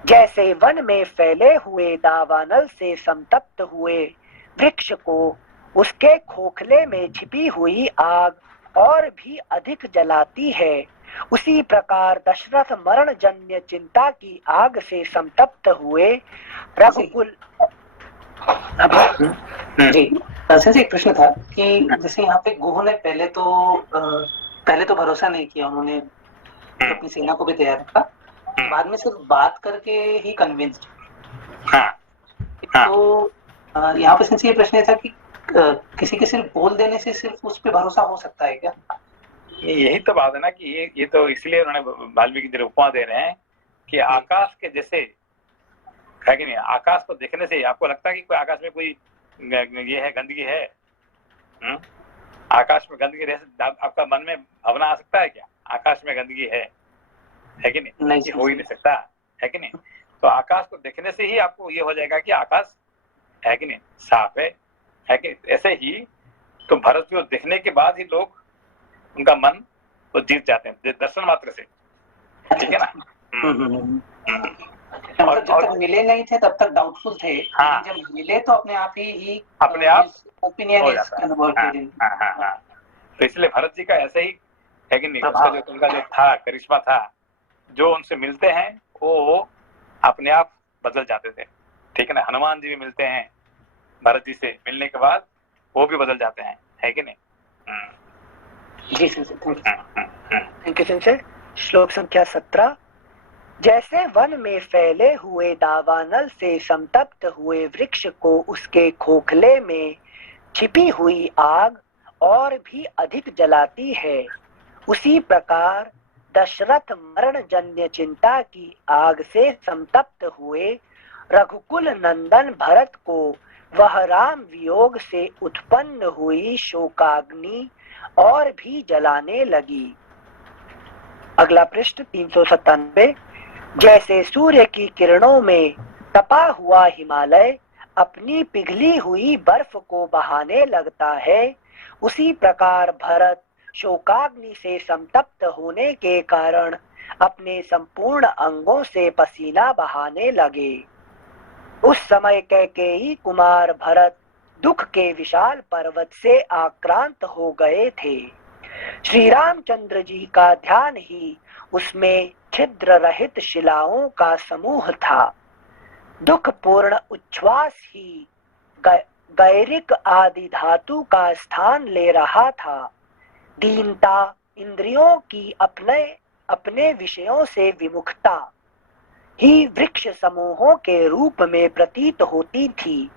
जैसे वन में फैले हुए दावानल से संतप्त हुए वृक्ष को उसके खोखले में छिपी हुई आग और भी अधिक जलाती है, उसी प्रकार दशरथ मरण जन्य चिंता की आग से संतप्त हुए रघुकुल। जी सर, एक प्रश्न था कि जैसे यहाँ पे गुह ने पहले तो भरोसा नहीं किया, उन्होंने अपनी सेना को भी तैयार रखा, बाद में सिर्फ बात करके ही कन्विंस्ड। तो यहाँ पे सिंस ये प्रश्न था कि किसी के सिर्फ बोल देने से सिर्फ उस पे भरोसा हो सकता है क्या? यही तो बात है ना कि ये तो इसलिए उन्होंने वाल्मीकि जी उपमा दे रहे हैं कि आकाश के जैसे है कि नहीं, आकाश को देखने से आपको लगता है कि कोई आकाश में कोई ये है, गंदगी है? आकाश में गंदगी रह, आपका मन में भावना आ सकता है क्या आकाश में गंदगी है कि नहीं? हो ही नहीं सकता, है कि नहीं? तो आकाश को देखने से ही आपको ये हो जाएगा कि आकाश है कि नहीं, साफ है कि? ऐसे ही तो भरत को देखने के बाद ही लोग, उनका मन वो जीत जाते हैं दर्शन मात्र से, ठीक है ना? और जब तक मिले नहीं थे तब तक डाउटफुल थे। हाँ। जब मिले तो अपने आप ओपिनियन हो जाता है। हाँ। तो इसलिए भरत जी का ऐसे ही है कि नहीं, उनका जो था करिश्मा था, जो उनसे मिलते हैं वो अपने आप बदल जाते थे, ठीक है ना? हनुमान जी भी मिलते हैं भरत जी से, मिलने के बाद वो भी बदल जाते हैं, है कि नहीं? जी सर, थैंक यू सर। श्लोक संख्या 17। जैसे वन में फैले हुए दावानल से संतप्त हुए वृक्ष को उसके खोखले में छिपी हुई आग और भी अधिक जलाती है, उसी प्रकार दशरथ मरण जन्य चिंता की आग से संतप्त हुए रघुकुल नंदन भरत को वह राम वियोग से उत्पन्न हुई शोकाग्नि और भी जलाने लगी। अगला पृष्ठ 397। जैसे सूर्य की किरणों में तपा हुआ हिमालय अपनी पिघली हुई बर्फ को बहाने लगता है, उसी प्रकार भरत शोकाग्नि से संतप्त होने के कारण अपने संपूर्ण अंगों से पसीना बहाने लगे। उस समय कैकेयी कुमार भरत दुख के विशाल पर्वत से आक्रांत हो गए थे। श्री रामचंद्र जी का ध्यान ही उसमें छिद्र रहित शिलाओं का समूह था। दुख पूर्ण उच्छ्वास ही गैरिक आदि धातु का स्थान ले रहा था। दीनता, इंद्रियों की अपने विषयों से विमुखता ही वृक्ष समूहों के रूप में प्रतीत होती थी।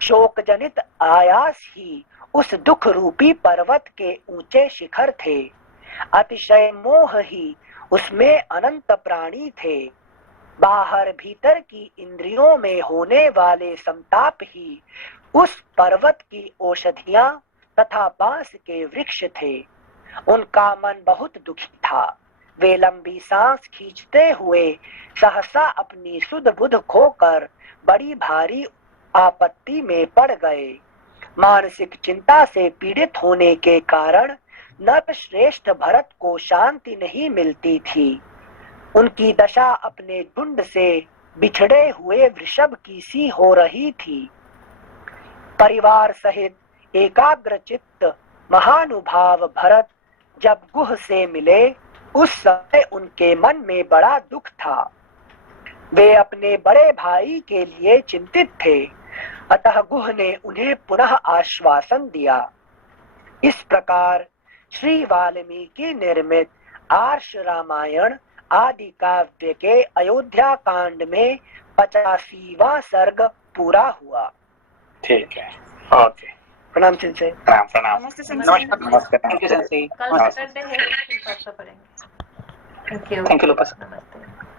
शोक जनित आयास ही उस दुख रूपी पर्वत के ऊंचे शिखर थे। अतिशय मोह ही उसमें अनंत प्राणी थे। बाहर भीतर की इंद्रियों में होने वाले संताप ही उस पर्वत की औषधियां तथा बांस के वृक्ष थे। उनका मन बहुत दुखी था। वे लंबी सांस खींचते हुए सहसा अपनी सुध बुध खोकर बड़ी भारी आपत्ति में पड़ गए। मानसिक चिंता से पीड़ित होने के कारण नरश्रेष्ठ भरत को शांति नहीं मिलती थी। उनकी दशा अपने झुंड से बिछड़े हुए वृषभ की सी हो रही थी। परिवार सहित एकाग्र चित्त महानुभाव भरत जब गुह से मिले, उस समय उनके मन में बड़ा दुख था। वे अपने बड़े भाई के लिए चिंतित थे, अतः गुह ने उन्हें पुनः आश्वासन दिया। इस प्रकार श्री वाल्मीकि निर्मित आर्ष रामायण आदि काव्य के अयोध्या कांड में 85वां सर्ग पूरा हुआ। ठीक है, ओके। प्रणाम सिंसे। प्रणाम। नमस्ते सर। नमस्कार। Thank you sir. कल सैटरडे है, परसों पढ़ेंगे। Thank you. Thank you low-pass. नमस्ते।